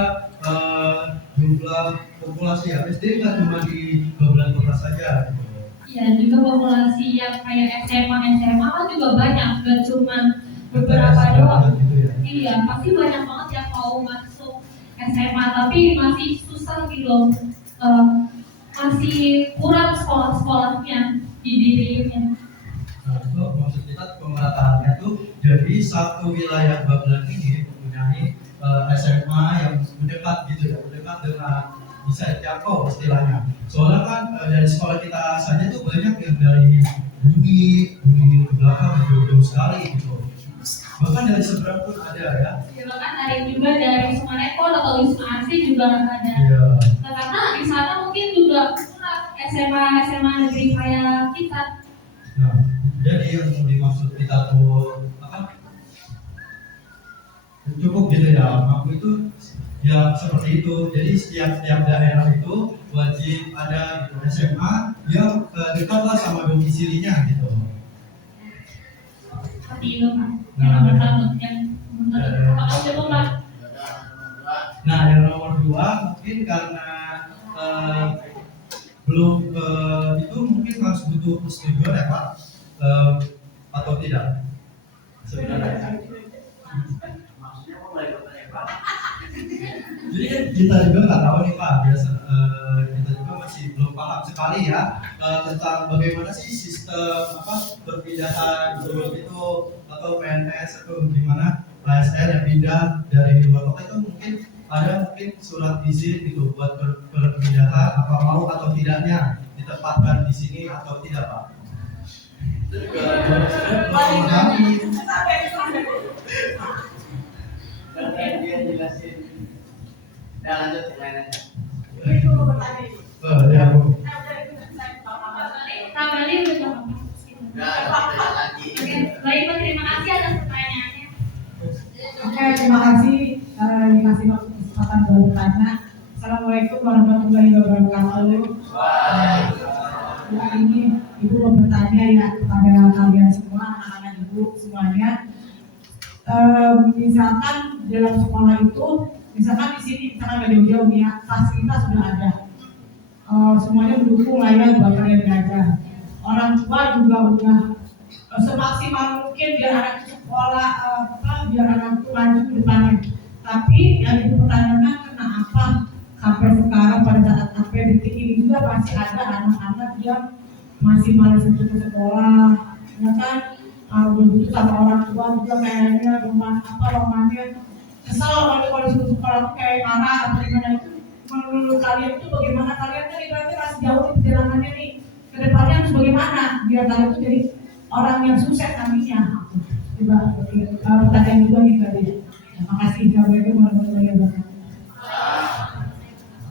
jumlah populasi ya SD nggak cuma di beberapa kota saja gitu. Ya juga populasi yang kayak SMA kan juga banyak, gak cuma beberapa doang. Gitu ya. Iya, pasti banyak banget yang mau masuk SMA tapi masih susah gitu. Masih kurang sekolah-sekolahnya di dirinya. Nah, itu maksud kita pemerataannya tuh jadi satu wilayah Babelan ini mempunyai SMA yang mendekat gitu ya, mendekat dengan bisa dijangkau istilahnya. Soalnya kan dari sekolah kita saja tuh banyak yang dari bumi ke belakang jauh-jauh sekali gitu. Bahkan dari seberang pun ada ya. Ya, bahkan ada juga dari Sumanekon atau Wisma Asih juga ada. Iya. Nah, karena di sana mungkin juga kurang SMA negeri kayak kita. Nah, jadi yang dimaksud kita tuh apa? Cukup gitu ya. Mampu itu ya seperti itu. Jadi setiap daerah itu wajib ada gitu, SMA yang dekatlah sama domisilinya gitu. Seperti itu Pak. Nah, Yang pertama yang apakah coba Pak? Nah, yang nomor 2 mungkin karena belum itu mungkin harus butuh persetujuan ya Pak, atau tidak sebenarnya. Jadi kan kita juga nggak tahu nih Pak, biasa kita juga masih belum paham sekali ya tentang bagaimana sih sistem perpindahan guru itu atau PNS atau gimana ASN yang pindah dari luar kota itu mungkin ada surat izin gitu buat perpindahan apa mau atau tidaknya ditempatkan di sini atau tidak Pak. Itu juga belum kami. Dia jelasin. Udah lanjut yang lain aja. Ya Bu. Kembali udah jawab. Udah ada lagi. Oke, baik Pak, terima kasih atas pertanyaannya. Oke, terima kasih dikasih waktu kesempatan buat bertanya. Assalamualaikum warahmatullahi wabarakatuh. Ya, ini Ibu mau bertanya ya kepada kalian semua, anak-anak Ibu semuanya. Misalkan dalam sekolah itu, misalkan di sini misalkan nggak jauh-jauh nih ya, fasilitas sudah ada. Semuanya mendukung lah ya buat kalian belajar. Orang tua juga udah semaksimal mungkin biar anak sekolah biar anak itu maju ke depannya. Tapi yang Ibu pertanyakan kenapa sampai sekarang pada saat sampai detik ini juga masih ada anak-anak yang masih malas untuk ke sekolah, ya kan? Begitu sama orang tua juga kayaknya rumahnya kesel kalau disuruh sekolah tuh kayak marah atau gimana itu. Menurut kalian itu bagaimana? Kalian kan ibaratnya masih jauh di perjalanannya nih, ke depannya harus bagaimana biar kalian itu jadi orang yang sukses nantinya. Coba pertanyaan juga nih tadi. Terima kasih. Assalamualaikum warahmatullahi wabarakatuh.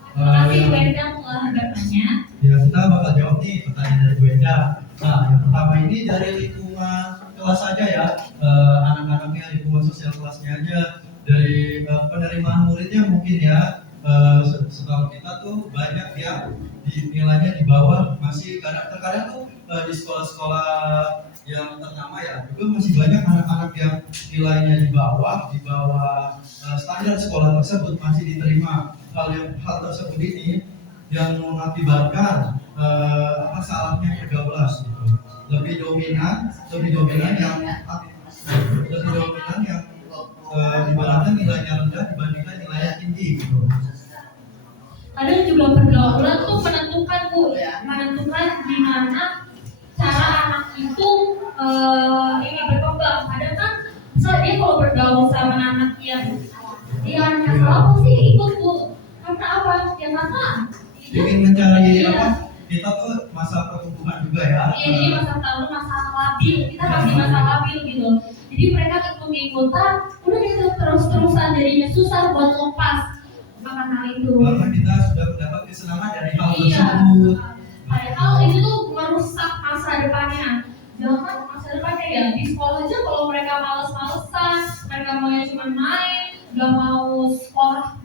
Terima kasih Bu Endang telah bertanya. Ya kita bakal jawab nih pertanyaan dari Bu Enda. Nah yang pertama ini dari lingkungan kelas saja ya, anak-anaknya lingkungan sosial kelasnya aja, dari penerimaan muridnya mungkin ya. Setahu kita tuh banyak yang nilainya di bawah, masih terkadang tuh di sekolah-sekolah yang ternama ya juga masih banyak anak-anak yang nilainya di bawah standar sekolah tersebut masih diterima. Hal tersebut ini yang mengakibatkan salahnya pergaulan gitu. Lebih dominan yang ibaratnya nilainya rendah dibandingkan nilainya tinggi gitu. Kadang juga pergaulan tuh menentukan Bu, menentukan gimana cara anak itu ini berkembang. Kadang kan misalnya dia kalau bergaul sama anak yang anak salah pasti ikut Bu. Karena apa? Ya karena Ingin mencari kita tuh masa pertumbuhan juga ya. Iya, jadi masa tahun masa labil, kita masih masa labil gitu. Jadi mereka ikut-ikutan, udah kita terus-terusan jadinya susah buat lepas makan hal itu. Bahkan kita sudah mendapat kesenangan dari hal Iya. tersebut. Padahal itu tuh merusak masa depannya. Jangan masa depannya ya di sekolah aja kalau mereka males-malesan, mereka maunya cuma main, gak mau sekolah,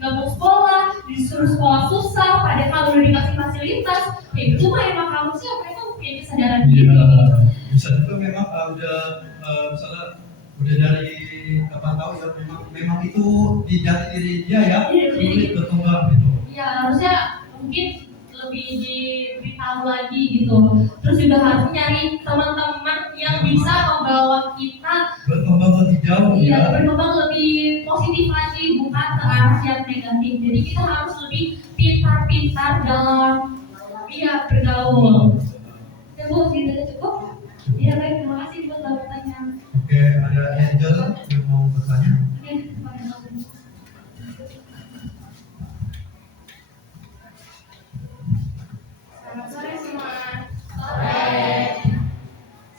disuruh sekolah susah. Padahal udah dikasih fasilitas, ya itu mah emang harusnya mereka punya kesadaran diri. Iya, bisa juga memang udah misalnya udah dari kapan tahu ya memang itu di jati diri dia ya, Iya, sulit berkembang gitu. Ya harusnya mungkin lebih diberitahu lagi gitu. Terus juga harus nyari teman-teman yang bisa membawa kita Berkembang lebih jauh ya ya. berkembang lebih positif lagi, bukan ke arah yang negatif. Jadi kita harus lebih pintar-pintar dalam bergaul. Ya Bu, kita cukup. Ya baik, terima kasih buat pertanyaan. Oke, ada Angel yang mau bertanya. Oke, terima kasih. Selamat sore semua. Sore.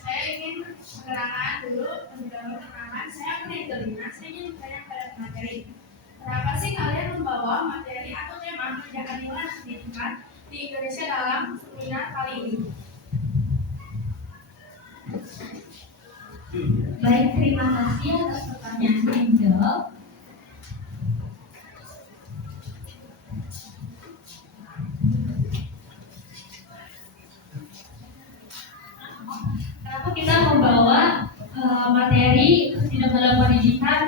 Saya ingin keterangan dulu, mendapat keterangan. Saya punya kelima, saya ingin bertanya pada materi. Kenapa sih kalian membawa materi atau tema ketidakadilan pendidikan di Indonesia dalam seminar kali ini? Baik, terima kasih atas pertanyaan Angel. Kenapa kita membawa materi ketidakadilan pendidikan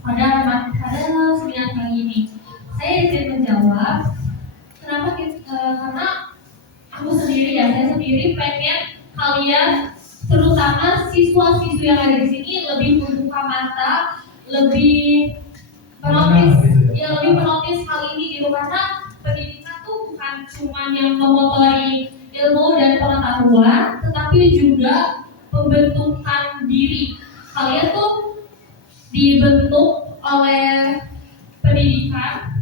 pada seminar kali ini? Saya izin menjawab. Kenapa karena aku sendiri saya sendiri pengen kalian, terutama siswa-siswi yang ada di sini, lebih membuka mata, lebih menotis hal ini gitu, karena pendidikan tuh bukan cuma yang memotori ilmu dan pengetahuan, tetapi juga pembentukan diri. Kalian tuh dibentuk oleh pendidikan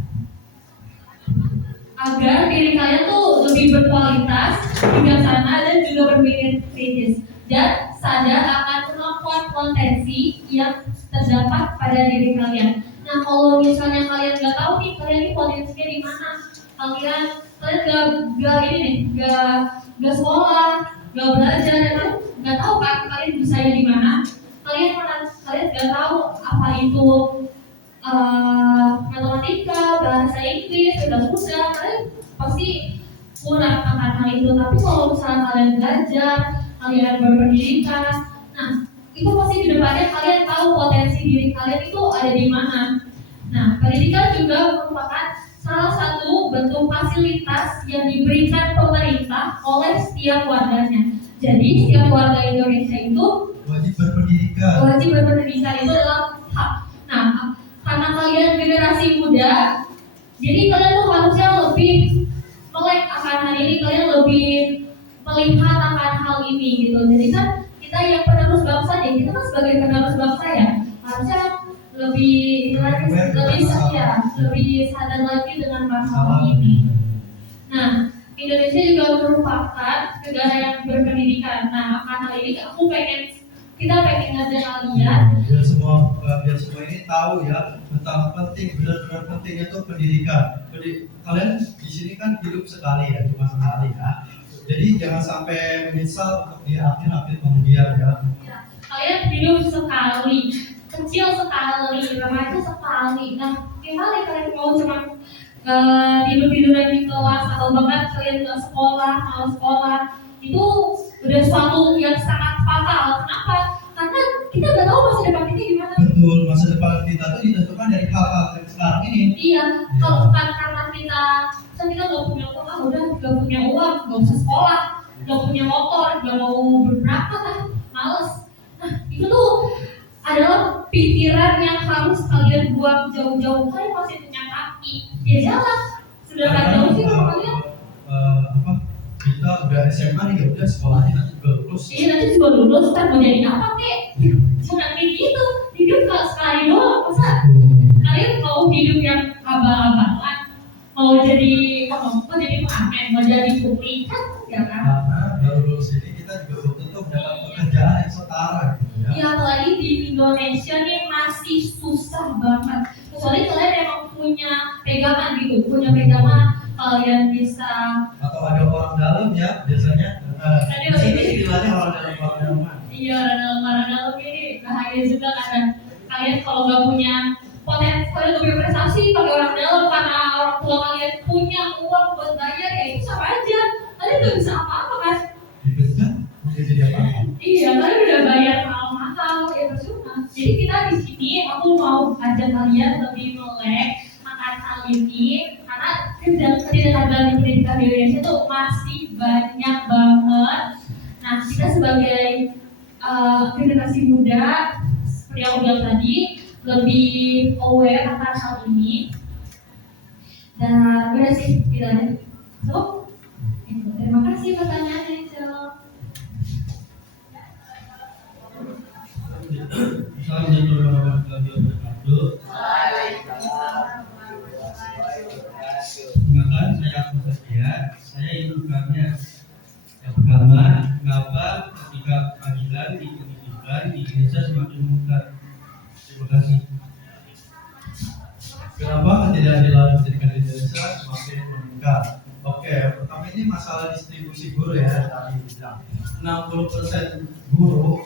agar diri kalian tuh lebih berkualitas, bijaksana, dan juga berpikir kritis dan sadar akan kemampuan potensi yang terdapat pada diri kalian. Nah, kalau misalnya kalian nggak tahu nih kalian ini potensinya di mana, kalian nggak sekolah, nggak belajar, dan kalian nggak tahu kan kalian bisanya di mana, kalian nggak tahu apa itu matematika, bahasa Inggris, sudah mudah, kalian pasti kurang akan hal itu. Tapi kalau misalnya kalian belajar, kalian berpendidikan, nah itu pasti di depannya kalian tahu potensi diri kalian itu ada di mana. Nah, pendidikan juga merupakan salah satu bentuk fasilitas yang diberikan pemerintah oleh setiap warganya. Jadi setiap warga Indonesia itu Wajib berpendidikan itu adalah hak. Nah, karena kalian generasi muda, jadi kalian tuh harusnya lebih melek akan hal ini, kalian lebih melihat akan hal ini gitu. Jadi kan kita yang penerus bangsa nih, kita kan sebagai penerus bangsa ya, harusnya lebih sadar lagi dengan masalah ini. Nah, Indonesia juga merupakan negara yang berpendidikan. Nah, akan hal ini kita pengen ngajak kalian biar semua ini tahu ya tentang benar-benar pentingnya tuh pendidikan. Kalian di sini kan hidup sekali ya, cuma sekali ya. Jadi jangan sampai menyesal untuk di akhir kemudian ya. Kalian hidup sekali, kecil sekali, remaja sekali. Nah, gimana kalian mau cuma tidur-tiduran di kelas atau bahkan kalian ke sekolah, mau sekolah, itu udah suatu yang sangat fatal. Kenapa? Karena kita nggak tahu masa depan kita gimana. Betul, masa depan kita tuh ditentukan dari hal-hal yang sekarang ini. Iya, kalau bukan karena kita nggak punya uang, udah nggak punya uang, nggak usah sekolah, nggak punya motor, nggak mau berangkat lah, males. Nah, itu tuh adalah pikiran yang harus kalian buang jauh-jauh. Kalian masih punya kaki, ya jalan. Sedangkan jauh sih kalau kalian kita udah SMA nih, ya udah sekolahnya nanti juga lulus. Iya, nanti juga lulus, kan mau jadi apa kek? Jangan kayak gitu. Hidup gak sekali doang, masa kalian mau hidup yang abal-abalan, mau jadi pengamen, mau jadi pungli, kan enggak kan? Karena baru lulus ini kita juga belum tentu mendapat pekerjaan yang setara gitu ya. Iya, apalagi di Indonesia nih masih susah banget. Kecuali kalian emang punya pegangan gitu, kalian bisa. Atau ada orang dalam ya biasanya. Aduh, Ini ini. istilahnya orang dalam. Iya, orang dalam ini bahaya juga karena kalian kalau nggak punya potensi, kalian nggak punya prestasi pakai orang dalam karena orang tua kalian punya uang buat bayar, ya itu sama aja. Kalian nggak bisa apa-apa kan? Dipecat, nggak jadi apa-apa. Iya, kalian udah bayar mahal-mahal, ya percuma. Jadi saja kalian lebih melek akan hal ini karena ketidakadilan di pendidikan di Indonesia itu masih banyak banget. Nah, kita sebagai generasi muda seperti yang aku bilang tadi lebih aware akan hal ini. Dan udah sih, tidak ada. So, terima kasih pertanyaannya, Cel. Assalamualaikum warahmatullahi wabarakatuh. Perkenalkan, saya Ahmad Setia. Saya ilustrasinya. Yang pertama, mengapa ketika keadilan di pendidikan di Indonesia semakin meningkat? Terima kasih. Kenapa ketidakadilan pendidikan di Indonesia semakin meningkat? Oke, pertama ini masalah distribusi guru ya tadi bilang 60% guru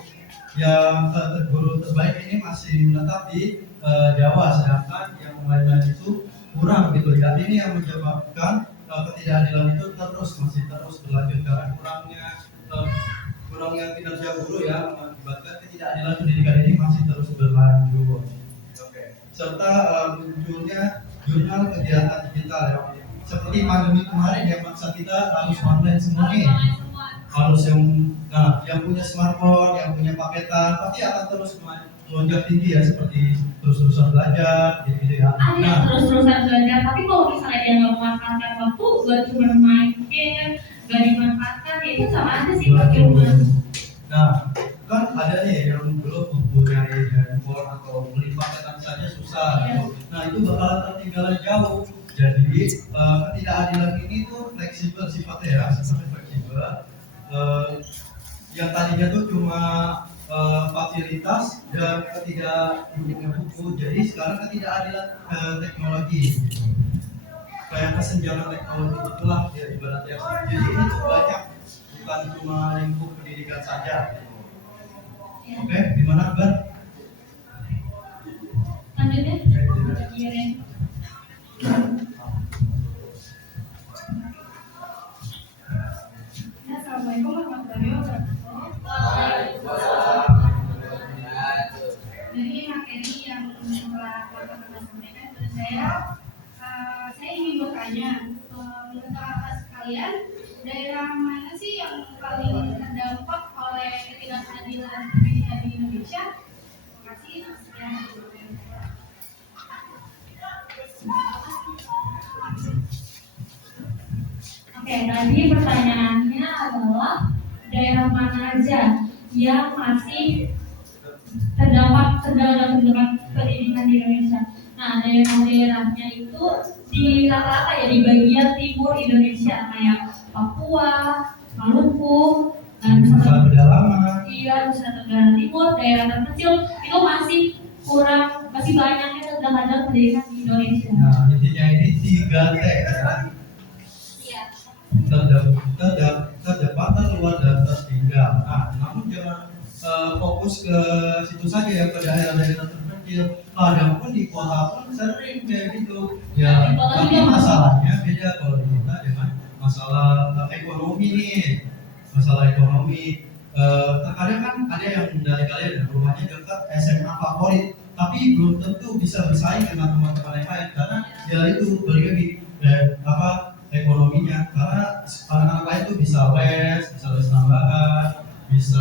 yang guru terbaik ini masih menetap di Jawa, sedangkan yang lain-lain itu kurang gitu ya. Ini yang menyebabkan ketidakadilan itu masih terus berlanjut karena kurangnya kinerja guru ya mengakibatkan ketidakadilan pendidikan ini masih terus berlanjut. Oke. Serta munculnya jurnal kegiatan digital ya. Seperti pandemi kemarin yang maksa kita harus online semua nih. Harus yang punya smartphone, yang punya paketan pasti akan terus melonjak tinggi ya, seperti terus-terusan belajar gitu ya. Ada yang terus-terusan belajar, tapi kalau misalnya dia nggak memanfaatkan waktu buat cuma main game, nggak dimanfaatkan, ya itu sama aja sih percuma. Nah, kan ada nih yang belum mempunyai handphone atau beli paketan saja susah gitu. Nah, itu bakalan tertinggalan jauh. Jadi ketidakadilan ini tuh fleksibel sifatnya ya, sifatnya fleksibel. Yang tadinya tuh cuma fasilitas dan ketidakdukungnya buku, jadi sekarang ketidakadilan teknologi gitu. Kayak kesenjangan teknologi itulah ya ibaratnya. Jadi ini tuh banyak, bukan cuma lingkup pendidikan saja gitu. Oke, gimana Bar? Lanjut ya. Iya, Ren. Assalamualaikum warahmatullahi wabarakatuh. Dari materi yang telah Bapak sampaikan kepada saya ingin bertanya, menurut kakak sekalian, daerah mana sih yang paling terdampak oleh ketidakadilan pendidikan di Indonesia? Terima kasih. Sekian. Oke, tadi pertanyaannya adalah daerah mana aja yang masih terdampak pendidikan di Indonesia. Nah, daerah-daerahnya itu di rata-rata ya di bagian timur Indonesia kayak Papua, Maluku, dan Nusa Pedalaman. Iya, Nusa Tenggara Timur, daerah terkecil itu masih banyaknya terdampak pendidikan di Indonesia. Nah, intinya ini 3T ya. Terdapat, terluar, dan tertinggal. Nah, namun jangan fokus ke situ saja ya, ke daerah-daerah terpencil. Kadang pun di kota pun sering kayak gitu. Ya, tapi masalahnya beda kalau di kota dengan masalah ekonomi nih. Masalah ekonomi. Terkadang kan ada yang dari kalian rumahnya dekat SMA favorit, tapi belum tentu bisa bersaing dengan teman-teman yang lain karena ya itu balik lagi ekonominya, karena anak-anak lain tuh bisa les tambahan, bisa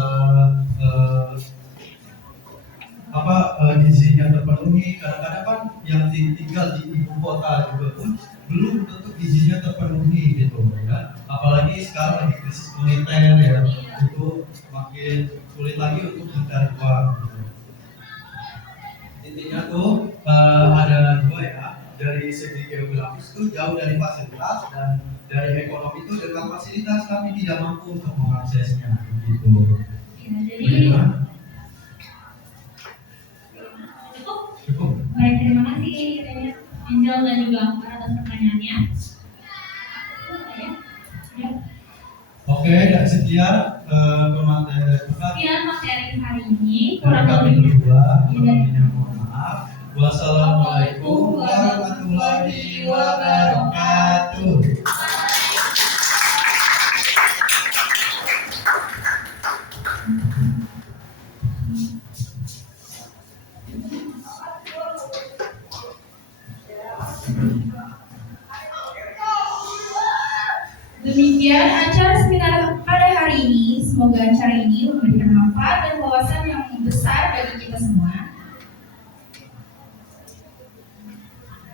gizinya terpenuhi. Kadang-kadang kan yang tinggal di ibu kota juga pun belum tentu gizinya terpenuhi gitu ya. Apalagi sekarang lagi krisis moneter ya, itu makin sulit lagi untuk mencari uang gitu. Intinya tuh ada dua ya. Dari segi geografis itu jauh dari fasilitas, dan dari ekonomi itu dekat fasilitas tapi tidak mampu untuk mengaksesnya gitu. Ya, jadi Cukup. Baik, terima kasih Angel dan juga Amar atas pertanyaannya. Ya. Oke, dan sekian Sekian materi hari ini. dari Kurang kami lebih berdua. Kurangnya mohon maaf. Wassalamualaikum warahmatullahi wabarakatuh. Sekian acara seminar pada hari ini. Semoga acara ini memberikan manfaat dan wawasan yang besar bagi kita semua.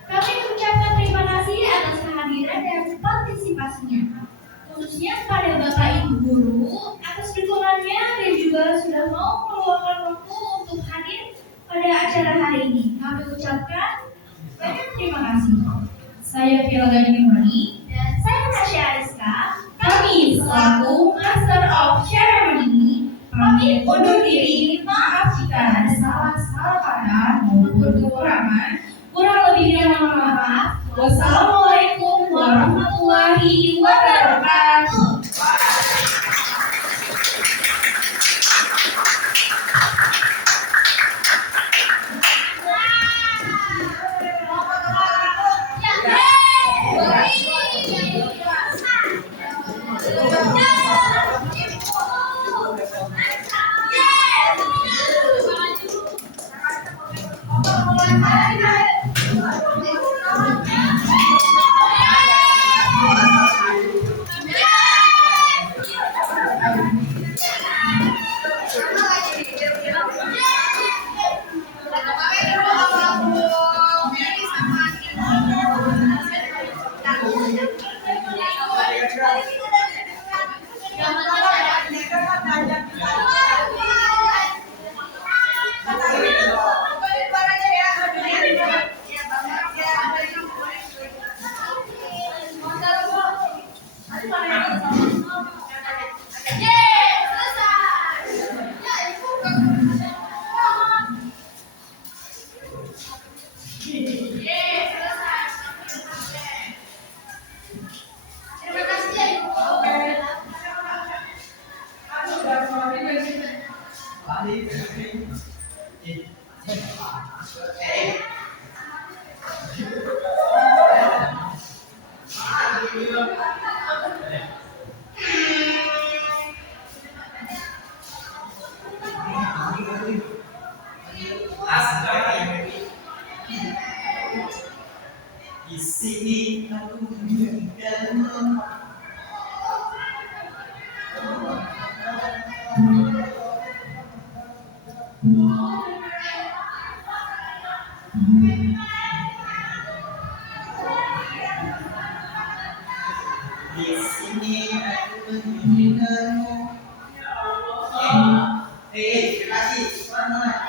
Kami mengucapkan terima kasih atas kehadiran dan partisipasinya, khususnya kepada Bapak Ibu Guru atas dukungannya dan juga sudah mau meluangkan waktu untuk hadir pada acara hari ini. Kami ucapkan banyak terima kasih. Saya Viola Gadimoni. Dan saya Tasya Ariska. Kami selaku Master of Ceremony pamit undur diri. Maaf jika ada salah kata maupun kekurangan. Kurang lebihnya mohon maaf. Wassalamualaikum warahmatullahi wabarakatuh. Isi aku di sini aku menginginkanmu. Terima kasih. Mana?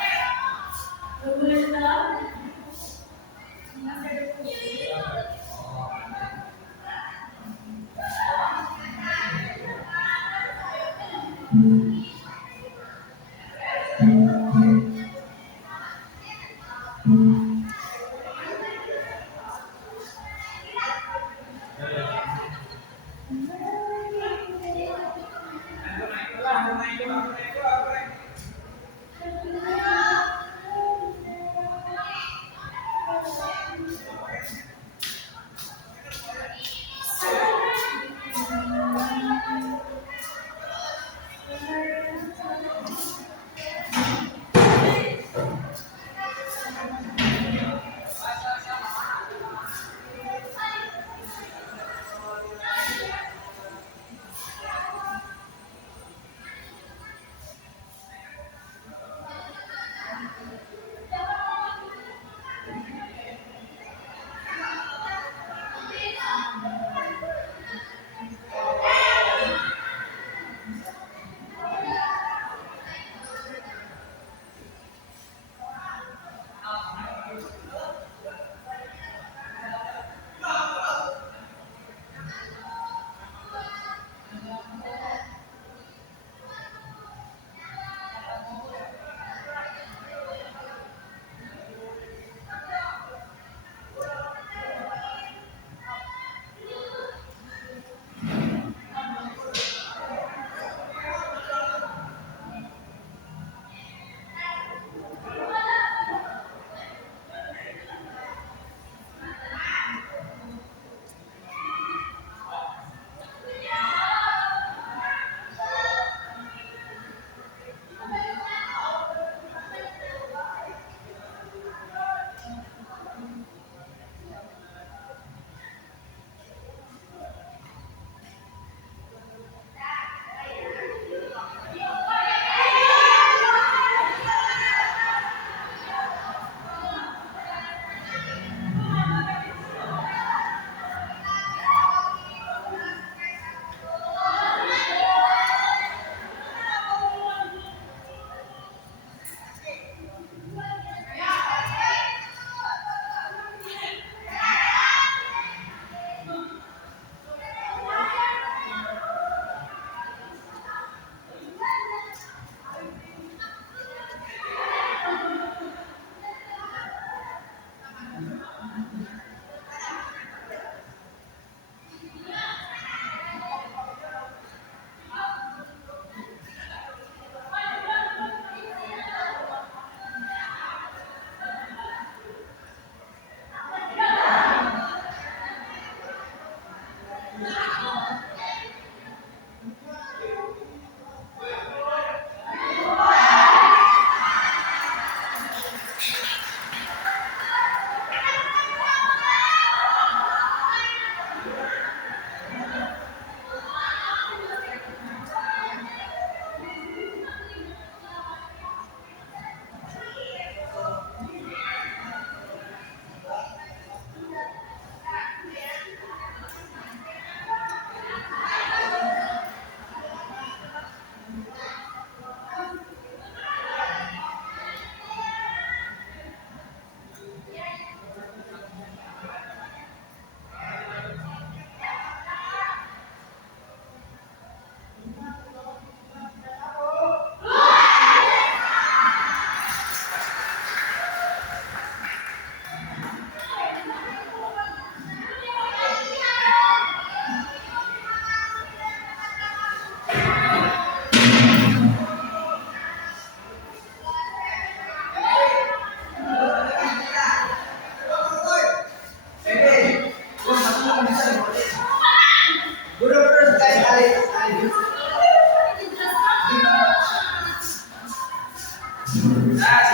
Cek,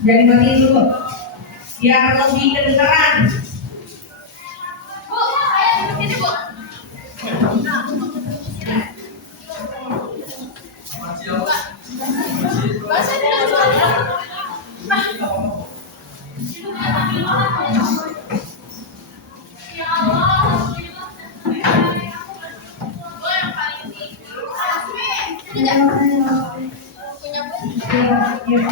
jangan mati dulu. Biar lebih kedengeran. Bu, ayo duduk sini, Bu. Bahasa Ya Allah. Gue yang paling tinggi. Punya punya enggak bilang